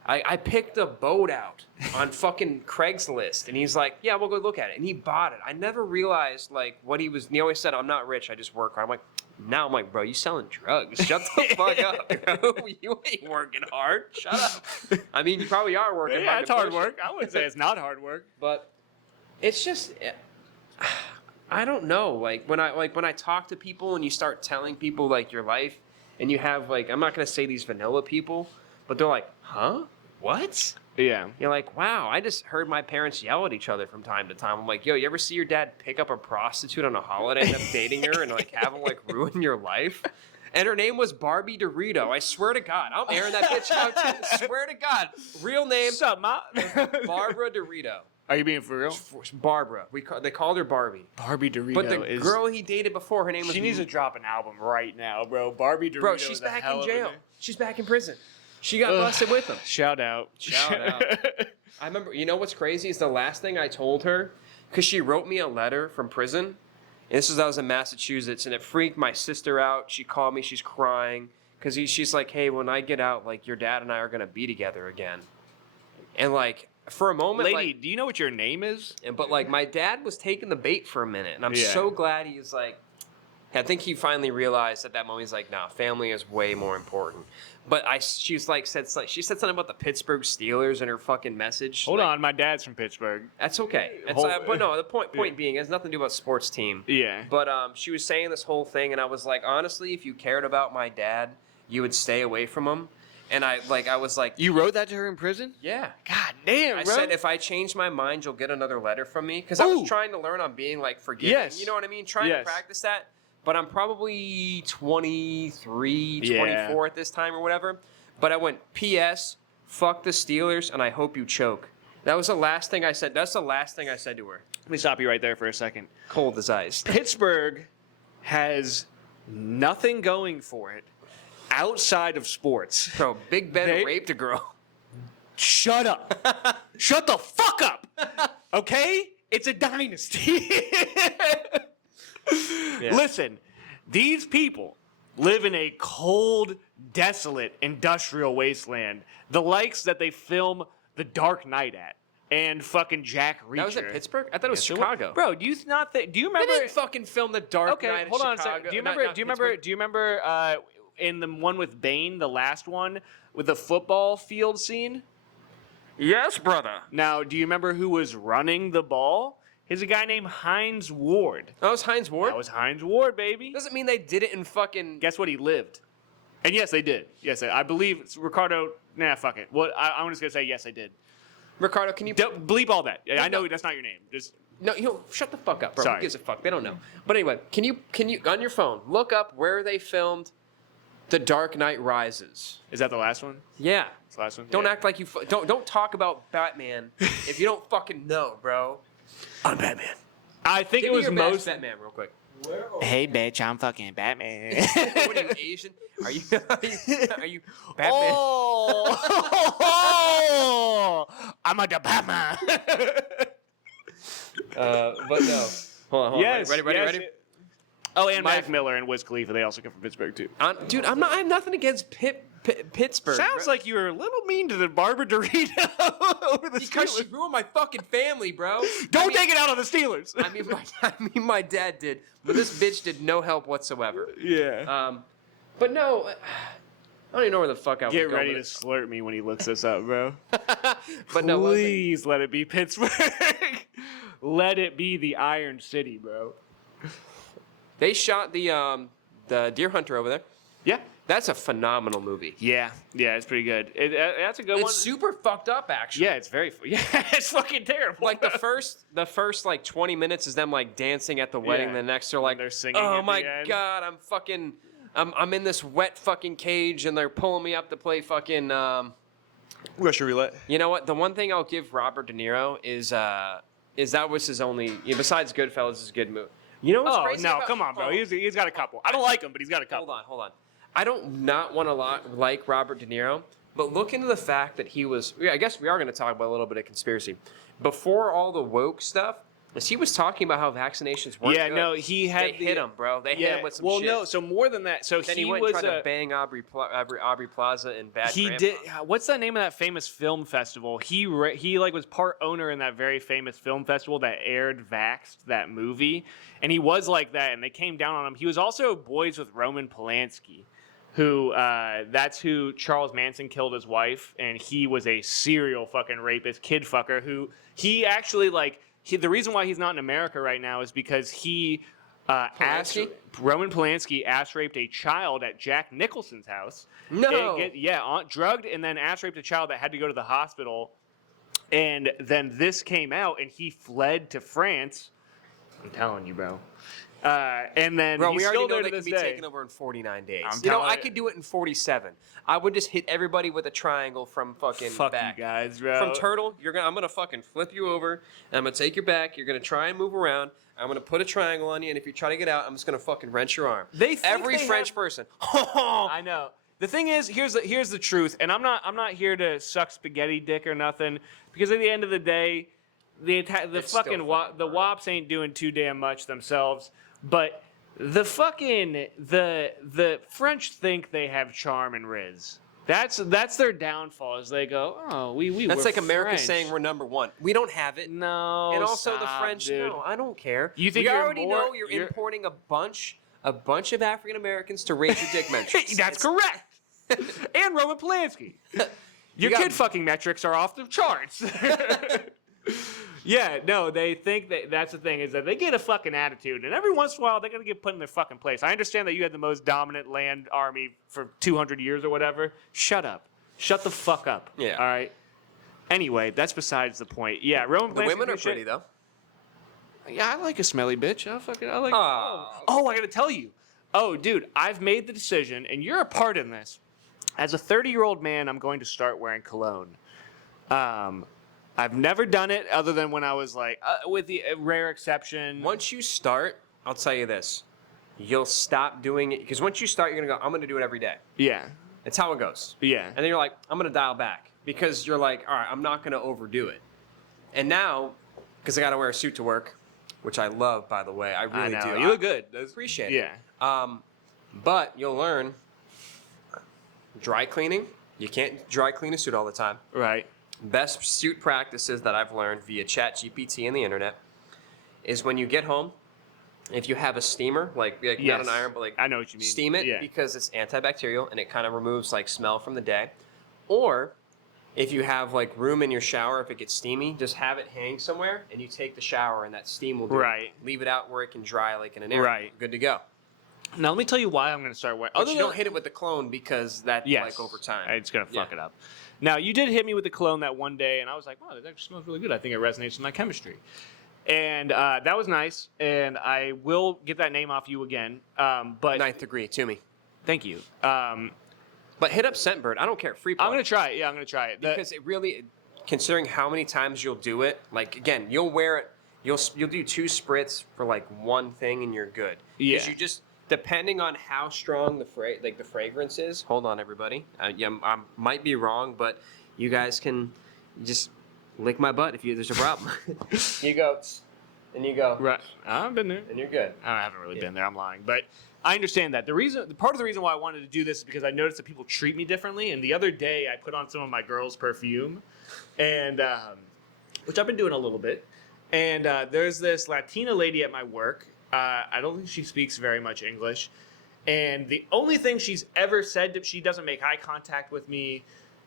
I picked a boat out on fucking Craigslist, and he's like, "Yeah, we'll go look at it." And he bought it. I never realized, like, what he was. He always said, "I'm not rich, I just work hard." I'm like, now I'm like, "Bro, you selling drugs? Shut the fuck up, bro. You ain't working hard. Shut up." I mean, you probably are working hard. Yeah, it's hard work. I wouldn't say it's not hard work. But it's just, I don't know. Like when I talk to people and you start telling people like your life, and you have like, I'm not gonna say these vanilla people, but they're like, "Huh? What?" Yeah. You're like, "Wow, I just heard my parents yell at each other from time to time." I'm like, "Yo, you ever see your dad pick up a prostitute on a holiday and end up dating her and like have him like ruin your life?" And her name was Barbie Dorito. I swear to God. I'm airing that bitch out too. Swear to God. Real name. What's up, Ma? Barbara Dorito. Are you being for real? Barbara. They called her Barbie. Barbie Dorito. But the girl he dated before, her name was... She needs to drop an album right now, bro. Barbie Dorito. Bro, she's back in jail. She's back in prison. She got busted with him. Shout out. I remember, you know what's crazy is the last thing I told her, because she wrote me a letter from prison, And I was in Massachusetts, and it freaked my sister out. She called me. She's crying because she's like, "Hey, when I get out, like your dad and I are gonna be together again." And like for a moment, lady, do you know what your name is? but like my dad was taking the bait for a minute, and I'm so glad he was like. I think he finally realized at that moment. He's like, "Nah, family is way more important." But she said something about the Pittsburgh Steelers in her fucking message. Hold on, my dad's from Pittsburgh. That's okay. But no, the point being, it has nothing to do about sports team. Yeah. But she was saying this whole thing, and I was like, honestly, if you cared about my dad, you would stay away from him. And I was like, you wrote that to her in prison? Yeah. God damn, I bro. said, if I change my mind, you'll get another letter from me. Because I was trying to learn on being like forgiving. Yes. You know what I mean? Trying to practice that. But I'm probably 23, 24 at this time or whatever. But I went, P.S., fuck the Steelers, and I hope you choke. That was the last thing I said. That's the last thing I said to her. Let me stop you right there for a second. Cold as ice. Pittsburgh has nothing going for it outside of sports. Bro, Big Ben raped a girl. Shut up. Shut the fuck up. Okay? It's a dynasty. Yeah. Listen, these people live in a cold, desolate, industrial wasteland. The likes that they film The Dark Knight at. And fucking Jack Reacher. That was at Pittsburgh? I thought it was Chicago. Bro, do you remember? They didn't fucking film The Dark Knight hold on Chicago. a second. Do you remember in the one with Bane, the last one, with the football field scene? Yes, brother. Now, do you remember who was running the ball? He's a guy named Hines Ward. That was Hines Ward? That was Hines Ward, baby. Doesn't mean they did it in fucking... Guess what? He lived. And yes, they did. Yes, I believe it's Ricardo... Nah, fuck it. Well, I'm just going to say yes, I did. Ricardo, can you... Don't bleep all that. I know that's not your name. Just... No, shut the fuck up, bro. Sorry. Who gives a fuck? They don't know. But anyway, can you on your phone, look up where they filmed The Dark Knight Rises? Is that the last one? Yeah. It's the last one? Don't act like you... Don't talk about Batman if you don't fucking know, bro. I'm Batman. I think Give it me was your most... Batman real quick. Hey, bitch, I'm fucking Batman. What are you, Asian? Are you Batman? Oh! I'm a Batman. But no. Hold on. Yes. Ready? Oh, and Mac Miller and Wiz Khalifa. They also come from Pittsburgh, too. Dude, I have nothing against Pittsburgh. Sounds like you were a little mean to the Barbara Dorito over the because she Steelers. ruined my fucking family, bro. Don't take it out on the Steelers. I mean, my dad did, but this bitch did no help whatsoever. Yeah. But no, I don't even know where the fuck I was Get going ready to with slurp me when he looks this up, bro. But no, please let it be Pittsburgh. Let it be the Iron City, bro. They shot the Deer Hunter over there. Yeah. That's a phenomenal movie. Yeah, it's pretty good. That's a good one. It's super fucked up, actually. Yeah, it's it's fucking terrible. Like the first like 20 minutes is them like dancing at the wedding. Yeah. The next they're like, they're singing oh at my the end. god, I'm in this wet fucking cage and they're pulling me up to play fucking. Russian roulette. You know what? The one thing I'll give Robert De Niro is that was his only. Besides Goodfellas, is a good movie. You know what's crazy? No, come on, bro. He's got a couple. I don't like him, but he's got a couple. Hold on. I don't not want to like Robert De Niro, but look into the fact that he was. Yeah, I guess we are going to talk about a little bit of conspiracy. Before all the woke stuff, as he was talking about how vaccinations weren't good. No, he had They hit him, bro. They hit him with some shit. Well, no, so more than that. So Then he went was and tried to bang Aubrey Plaza in Bad He Grandpa. did. What's the name of that famous film festival? He like was part owner in that very famous film festival that aired Vaxxed, that movie, and he was like that, and they came down on him. He was also boys with Roman Polanski, who that's who Charles Manson killed his wife, and he was a serial fucking rapist, kid fucker. Who he actually the reason why he's not in America right now is because he. Roman Polanski ass raped a child at Jack Nicholson's house. No. Drugged and then ass raped a child that had to go to the hospital. And then this came out and he fled to France. I'm telling you, bro. And then Bro, he's we still already know there they to can this be day. taken over in 49 days. I could do it in 47. I would just hit everybody with a triangle from fucking Fuck back. you guys, bro. From Turtle, I'm gonna fucking flip you over, and I'm gonna take your back. You're gonna try and move around. I'm gonna put a triangle on you, and if you try to get out, I'm just gonna fucking wrench your arm. Every French person. I know. The thing is, here's the truth, and I'm not here to suck spaghetti dick or nothing, because at the end of the day, the It's fucking still fucking the burnt. wops ain't doing too damn much themselves, but the fucking the French think they have charm and riz. That's their downfall. Is they go, oh, we That's we're like America French. saying we're number one. We don't have it. No, And also the stop, French. dude. No, I don't care. You think we you're already more- know you're importing a bunch of African Americans to raise your dick metrics. That's It's- correct. And Roman Polanski. Your got- kid fucking metrics are off the charts. Yeah, no, they think that's the thing, is that they get a fucking attitude, and every once in a while they're gonna get put in their fucking place. I understand that you had the most dominant land army for 200 years or whatever. Shut up. Shut the fuck up. Yeah. All right. Anyway, that's besides the point. Yeah, Roman The Polanski women do are shit. pretty though. Yeah, I like a smelly bitch. I like. Aw. Oh, I gotta tell you. Oh, dude, I've made the decision, and you're a part in this. As a 30-year-old man, I'm going to start wearing cologne. I've never done it other than when I was like, with the rare exception. Once you start, I'll tell you this: you'll stop doing it because once you start, you're gonna go. I'm gonna do it every day. Yeah, It's how it goes. yeah. And then you're like, I'm gonna dial back because you're like, all right, I'm not gonna overdo it. And now, because I gotta wear a suit to work, which I love, by the way, I really I know. do. You look good. I appreciate it. Yeah. But you'll learn dry cleaning. You can't dry clean a suit all the time. Right. Best suit practices that I've learned via ChatGPT and the internet is when you get home, if you have a steamer, like not Yes. an iron, but like I know what you mean. steam it Yeah. because it's antibacterial and it kind of removes like smell from the day. Or if you have like room in your shower, if it gets steamy, just have it hang somewhere and you take the shower and that steam will do Right. it. Leave it out where it can dry like in an area. Right. Good to go. Now let me tell you why I'm going to start wearing. But you don't hit it with the cologne because that Yes. like over time. It's going to fuck Yeah. it up. Now, you did hit me with the cologne that one day, and I was like, wow, that actually smells really good. I think it resonates with my chemistry. And that was nice, and I will get that name off you again. But Ninth degree to me. thank you. But hit up Scentbird. I don't care. Free plug. I'm going to try it. Yeah, I'm going to try it. Because it really, considering how many times you'll do it, like again, you'll wear it. You'll do 2 spritz for like one thing and you're good. Yeah. Because you just depending on how strong the fragrance is. Hold on, everybody. I might be wrong, but you guys can just lick my butt if there's a problem. You go, and you go, Right. I've been there. and you're good. I haven't really Yeah. been there. I'm lying, but I understand that. Part of the reason why I wanted to do this is because I noticed that people treat me differently. And the other day, I put on some of my girls' perfume, and which I've been doing a little bit. And there's this Latina lady at my work. I don't think she speaks very much English, and the only thing she's ever said she doesn't make eye contact with me.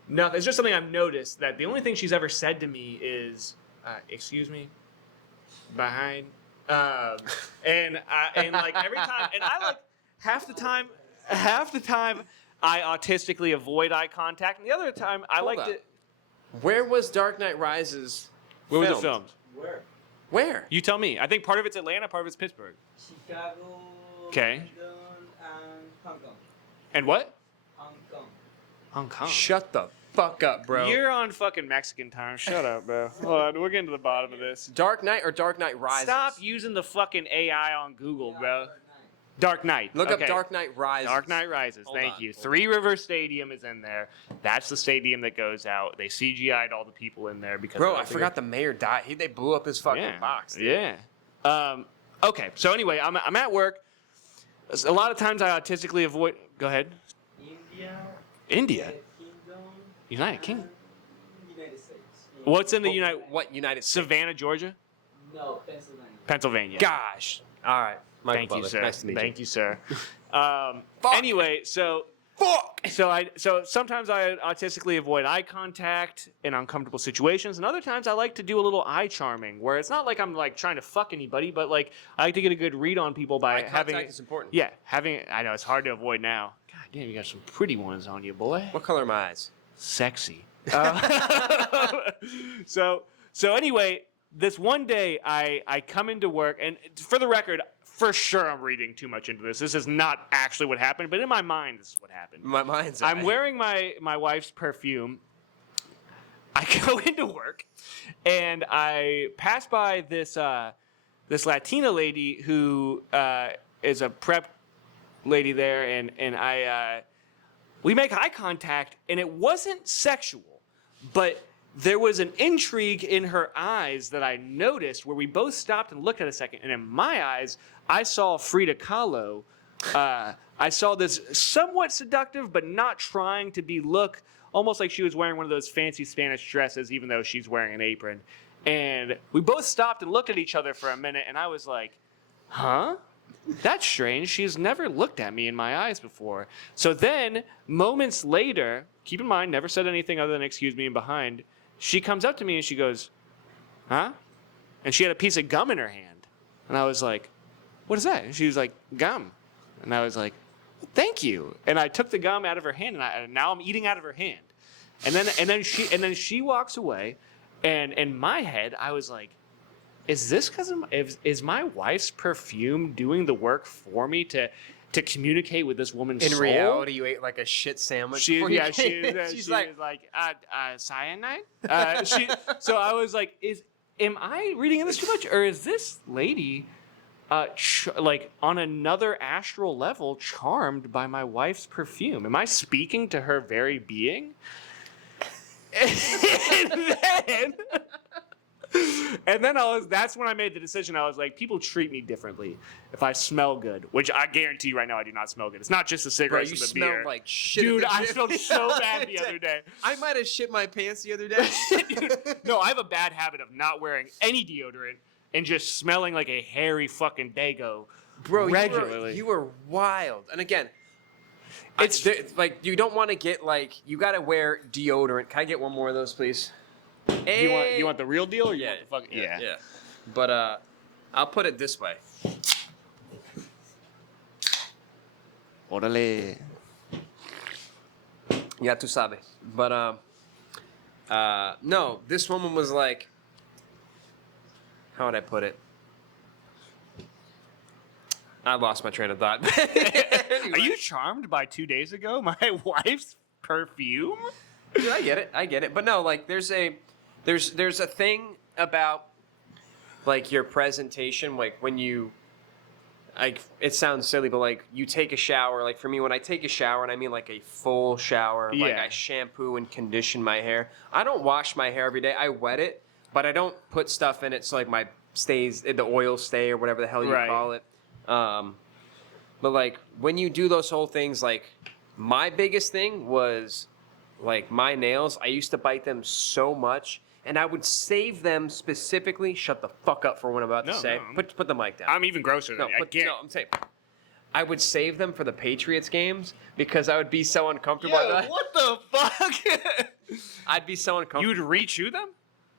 No, it's just something I've noticed that the only thing she's ever said to me is, "Excuse me," behind. And like every time, and I like half the time I autistically avoid eye contact, and the other time I Hold like up. to. Where was Dark Knight Rises? Where was it filmed? filmed? Where? You tell me. I think part of it's Atlanta, part of it's Pittsburgh. Chicago, Okay. London, and Hong Kong. And what? Hong Kong. Hong Kong. Shut the fuck up, bro. You're on fucking Mexican time. Shut up, bro. Hold on, we're getting to the bottom of this. Dark Knight or Dark Knight Rises? Stop using the fucking AI on Google, bro. Dark Knight. Dark Knight. Look Okay. up Dark Knight Rises. Dark Knight Rises. Hold Thank on, you. hold Three River Stadium is in there. That's the stadium that goes out. They CGI'd all the people in there because. Bro, I forgot the mayor died. They blew up his fucking yeah. box. Dude. Yeah. Okay. So anyway, I'm at work. A lot of times I autistically avoid. Go ahead. India. India. Kingdom. United Kingdom. and United States. What's in the What- United? What United States? Savannah, Georgia. No, Pennsylvania. Pennsylvania. Gosh. All right. Michael Thank you, Butler. sir. Nice to meet Thank you. you, sir. Fuck. Anyway, so Fuck. so sometimes I autistically avoid eye contact in uncomfortable situations, and other times I like to do a little eye charming, where it's not like I'm like trying to fuck anybody, but like I like to get a good read on people by Eye having. contact is important. Yeah, having. I know it's hard to avoid now. God damn, you got some pretty ones on you, boy. What color are my eyes? Sexy. So anyway, this one day I come into work, and for the record, for sure I'm reading too much into this. This is not actually what happened, but in my mind, this is what happened. My mind's I'm eye. wearing my wife's perfume. I go into work, and I pass by this Latina lady who is a prep lady there, and we make eye contact, and it wasn't sexual, but there was an intrigue in her eyes that I noticed where we both stopped and looked at a second. And in my eyes, I saw Frida Kahlo. I saw this somewhat seductive, but not trying to look almost like she was wearing one of those fancy Spanish dresses, even though she's wearing an apron. And we both stopped and looked at each other for a minute, and I was like, huh? That's strange. She's never looked at me in my eyes before. So then, moments later, keep in mind, never said anything other than excuse me and behind, she comes up to me and she goes, huh? And she had a piece of gum in her hand. And I was like, what is that? And she was like, gum. And I was like, thank you. And I took the gum out of her hand, and now I'm eating out of her hand. And then she walks away, and in my head, I was like, is this because is my wife's perfume doing the work for me to communicate with this woman's soul? In reality, you ate like a shit sandwich. She's She's like cyanide. So I was like, am I reading this too much, or is this lady like on another astral level charmed by my wife's perfume? Am I speaking to her very being? And then that's when I made the decision. I was like, people treat me differently if I smell good, which I guarantee you right now I do not smell good. It's not just the cigarettes and the beer. You smell like shit. Dude, I smelled so bad the other day. I might have shit my pants the other day. Dude, no, I have a bad habit of not wearing any deodorant and just smelling like a hairy fucking dago. Bro, regularly. you were wild. And again, it's like you don't want to get like you got to wear deodorant. Can I get one more of those, please? Hey. You want the real deal or you Yeah, want the fucking yeah. But I'll put it this way. Orale. Ya tu sabe. But no, this woman was like, how would I put it? I lost my train of thought. Anyway. Are you charmed by 2 days ago my wife's perfume? Dude, I get it. But no, like there's a thing about like your presentation, like when you like it sounds silly, but like you take a shower, like for me when I take a shower, and I mean like a full shower, like I shampoo and condition my hair. I don't wash my hair every day. I wet it, but I don't put stuff in it so like the oil stay or whatever the hell you call it. But like when you do those whole things, like my biggest thing was like my nails. I used to bite them so much, and I would save them specifically. Shut the fuck up for what I'm about to say. No. Put the mic down. I'm even grosser than you. I'm saying I would save them for the Patriots games because I would be so uncomfortable. What the fuck? I'd be so uncomfortable. You'd rechew them?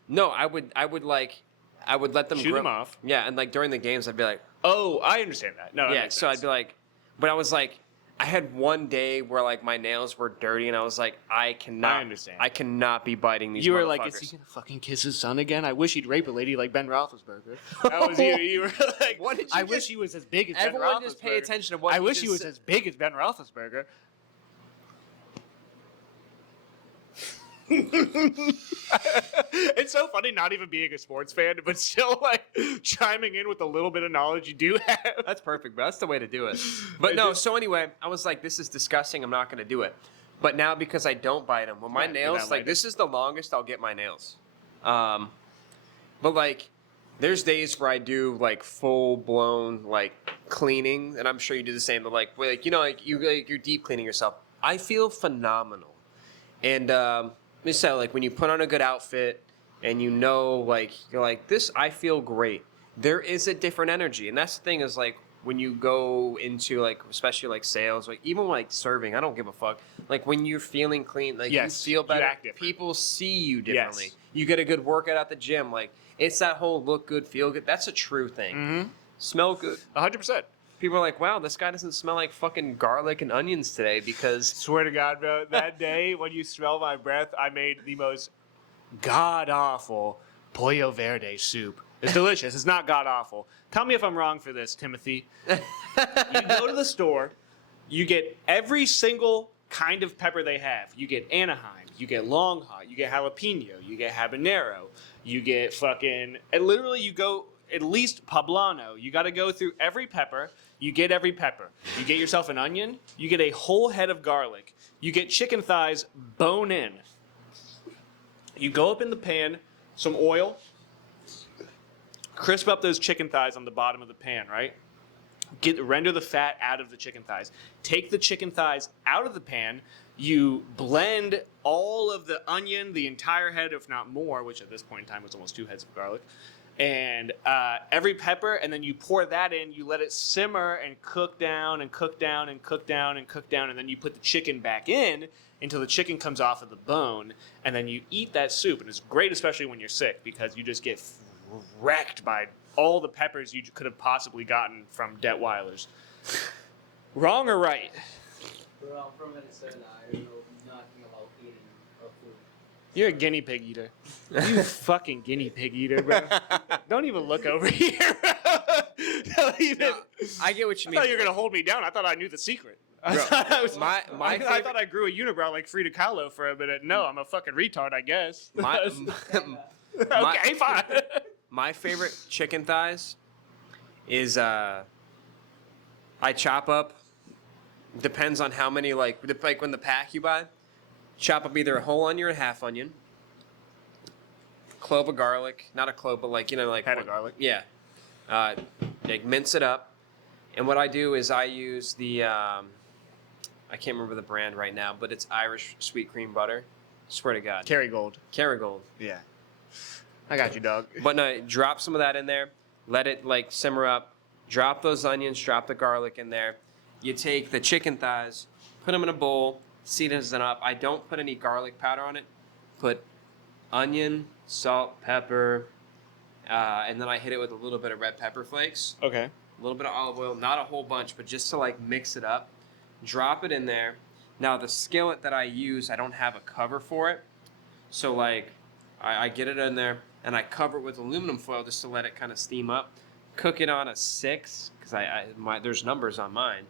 No, I would let them Chew them off. Yeah, and like during the games, I'd be like, oh, I understand that. No, that yeah. makes So sense. I'd be like, but I was like, I had one day where like my nails were dirty, and I was like, I understand. I cannot be biting these. You were like, motherfuckers. is he gonna fucking kiss his son again? I wish he'd rape a lady like Ben Roethlisberger. That was you. You were like, What did you I just- wish he was as big as Ben Roethlisberger. Everyone just pay attention to what I he wish just he was said. as big as Ben Roethlisberger. It's so funny not even being a sports fan, but still like chiming in with a little bit of knowledge you do have. That's perfect, bro. That's the way to do it. But no, so anyway, I was like, this is disgusting. I'm not going to do it. But now because I don't bite them, well, my Right, nails, you're not like this is the longest I'll get my nails. But like, there's days where I do like full blown like cleaning, and I'm sure you do the same. But like, you know, like you're deep cleaning yourself. I feel phenomenal, and just say like when you put on a good outfit and you know like you're like this, I feel great. There is a different energy, and that's the thing is like when you go into like especially like sales, like even like serving, I don't give a fuck. Like when you're feeling clean, like Yes, you feel better. you act different. People see you differently. Yes. You get a good workout at the gym. Like it's that whole look good, feel good. That's a true thing. Mm-hmm. Smell good. 100%. People are like, wow, this guy doesn't smell like fucking garlic and onions today because Swear to God, bro, that day when you smell my breath, I made the most god-awful pollo verde soup. It's delicious. It's not god-awful. Tell me if I'm wrong for this, Timothy. You go to the store, you get every single kind of pepper they have. You get Anaheim, you get Long Hot, you get jalapeno, you get habanero, you get fucking... And literally you go... At least poblano. You got to go through every pepper. You get every pepper. You get yourself an onion. You get a whole head of garlic. You get chicken thighs bone in. You go up in the pan, some oil, crisp up those chicken thighs on the bottom of the pan, right? Render the fat out of the chicken thighs. Take the chicken thighs out of the pan. You blend all of the onion, the entire head, if not more, which at this point in time was almost 2 heads of garlic, and every pepper, and then you pour that in. You let it simmer and cook down and cook down and cook down and cook down, and then you put the chicken back in until the chicken comes off of the bone, and then you eat that soup. And it's great, especially when you're sick, because you just get wrecked by all the peppers you could have possibly gotten from Detweiler's. Wrong or right? Bro, I'm from Venezuela. I don't know nothing about eating or food. You're a guinea pig eater. You fucking guinea pig eater, bro. Don't even look over here. Don't even. No, I get what you I mean. thought you were gonna hold me down. I thought I knew the secret. I Bro, thought I was. my I favorite- thought I grew a unibrow like Frida Kahlo for a minute. No, I'm a fucking retard, I guess. Okay, fine. My favorite chicken thighs is I chop up. Depends on how many like when the pack you buy. Chop up either a whole onion or a half onion. Clove of garlic, not a clove, but like Head of garlic. Yeah. Like mince it up, and what I do is I use the I can't remember the brand right now, but it's Irish sweet cream butter. Swear to God. Kerrygold. Kerrygold. Yeah. I got you, dog. But no, drop some of that in there. Let it like simmer up. Drop those onions. Drop the garlic in there. You take the chicken thighs, put them in a bowl, season it up. I don't put any garlic powder on it. Put onion, salt, pepper, and then I hit it with a little bit of red pepper flakes, Okay. a little bit of olive oil, not a whole bunch, but just to like mix it up. Drop it in there. Now the skillet that I use, I don't have a cover for it, so like I get it in there and I cover it with aluminum foil just to let it kind of steam up. Cook it on a 6 because there's numbers on mine.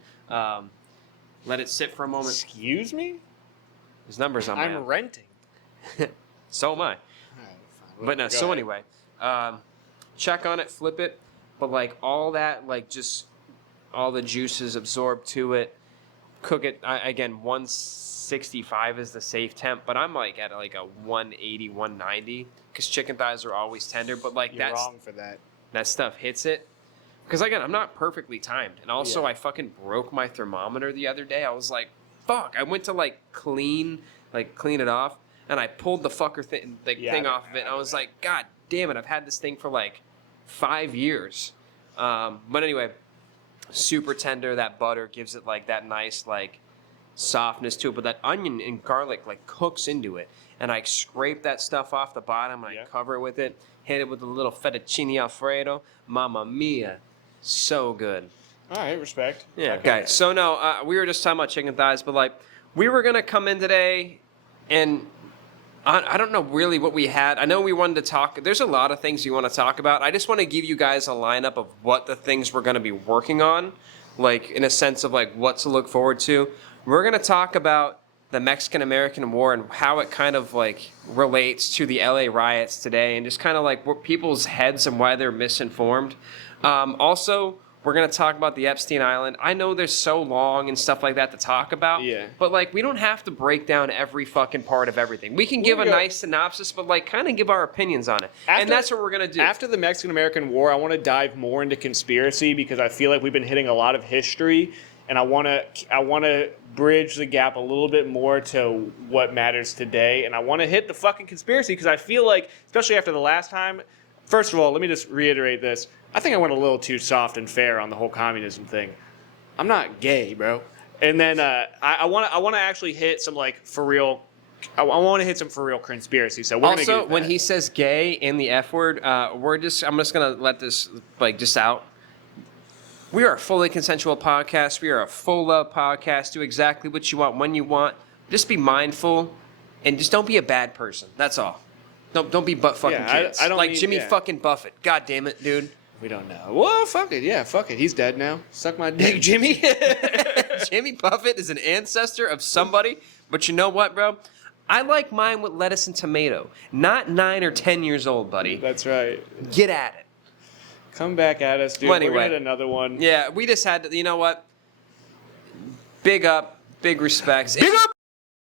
Let it sit for a moment. Excuse me? There's numbers on mine. I'm renting. So am I. Alright, fine. But no, Go so ahead. anyway, check on it, flip it, but like all that, like just all the juices absorb to it. Cook it again. 165 is the safe temp, but I'm like at like a 180, 190 because chicken thighs are always tender. But like You're wrong for that. that stuff hits it. Because again, I'm not perfectly timed, and also Yeah. I fucking broke my thermometer the other day. I was like, "Fuck!" I went to like clean it off, and I pulled the thing off of it. And I was like, "God damn it! I've had this thing for like 5 years." But anyway, super tender. That butter gives it like that nice like softness to it, but that onion and garlic like cooks into it. And I scrape that stuff off the bottom, and I cover it with it. Hit it with a little fettuccine alfredo. Mamma mia. So good. All right, respect. Yeah. Okay. So no, we were just talking about chicken thighs, but like we were gonna come in today, and I don't know really what we had. I know we wanted to talk. There's a lot of things you want to talk about. I just want to give you guys a lineup of what the things we're gonna be working on, like in a sense of like what to look forward to. We're gonna talk about the Mexican-American War and how it kind of like relates to the LA riots today, and just kind of like what people's heads and why they're misinformed. Also, we're going to talk about the Epstein Island. I know there's so long and stuff like that to talk about, but like we don't have to break down every fucking part of everything. We can give a nice synopsis, but like kind of give our opinions on it. And that's what we're going to do. After the Mexican-American War, I want to dive more into conspiracy because I feel like we've been hitting a lot of history, and I want to bridge the gap a little bit more to what matters today, and I want to hit the fucking conspiracy because I feel like, especially after the last time. First of all, let me just reiterate this. I think I went a little too soft and fair on the whole communism thing. I'm not gay, bro. And then I want to actually hit some like for real. I want to hit some for real conspiracy. So we're also, gonna get when he says gay and the F word, I'm just gonna let this like just out. We are a fully consensual podcast. We are a full love podcast. Do exactly what you want when you want. Just be mindful, and just don't be a bad person. That's all. Don't be butt fucking kids. I don't like need- Jimmy fucking Buffett. God damn it, dude. We don't know. Well, fuck it. Yeah, fuck it. He's dead now. Suck my dick, Jimmy. Jimmy Buffett is an ancestor of somebody, but you know what, bro? I like mine with lettuce and tomato. Not 9 or 10 years old, buddy. That's right. Get at it. Come back at us, dude. Well, We're anyway. gonna hit another one. Yeah, we just had to, you know what? Big up, big respects. Big up!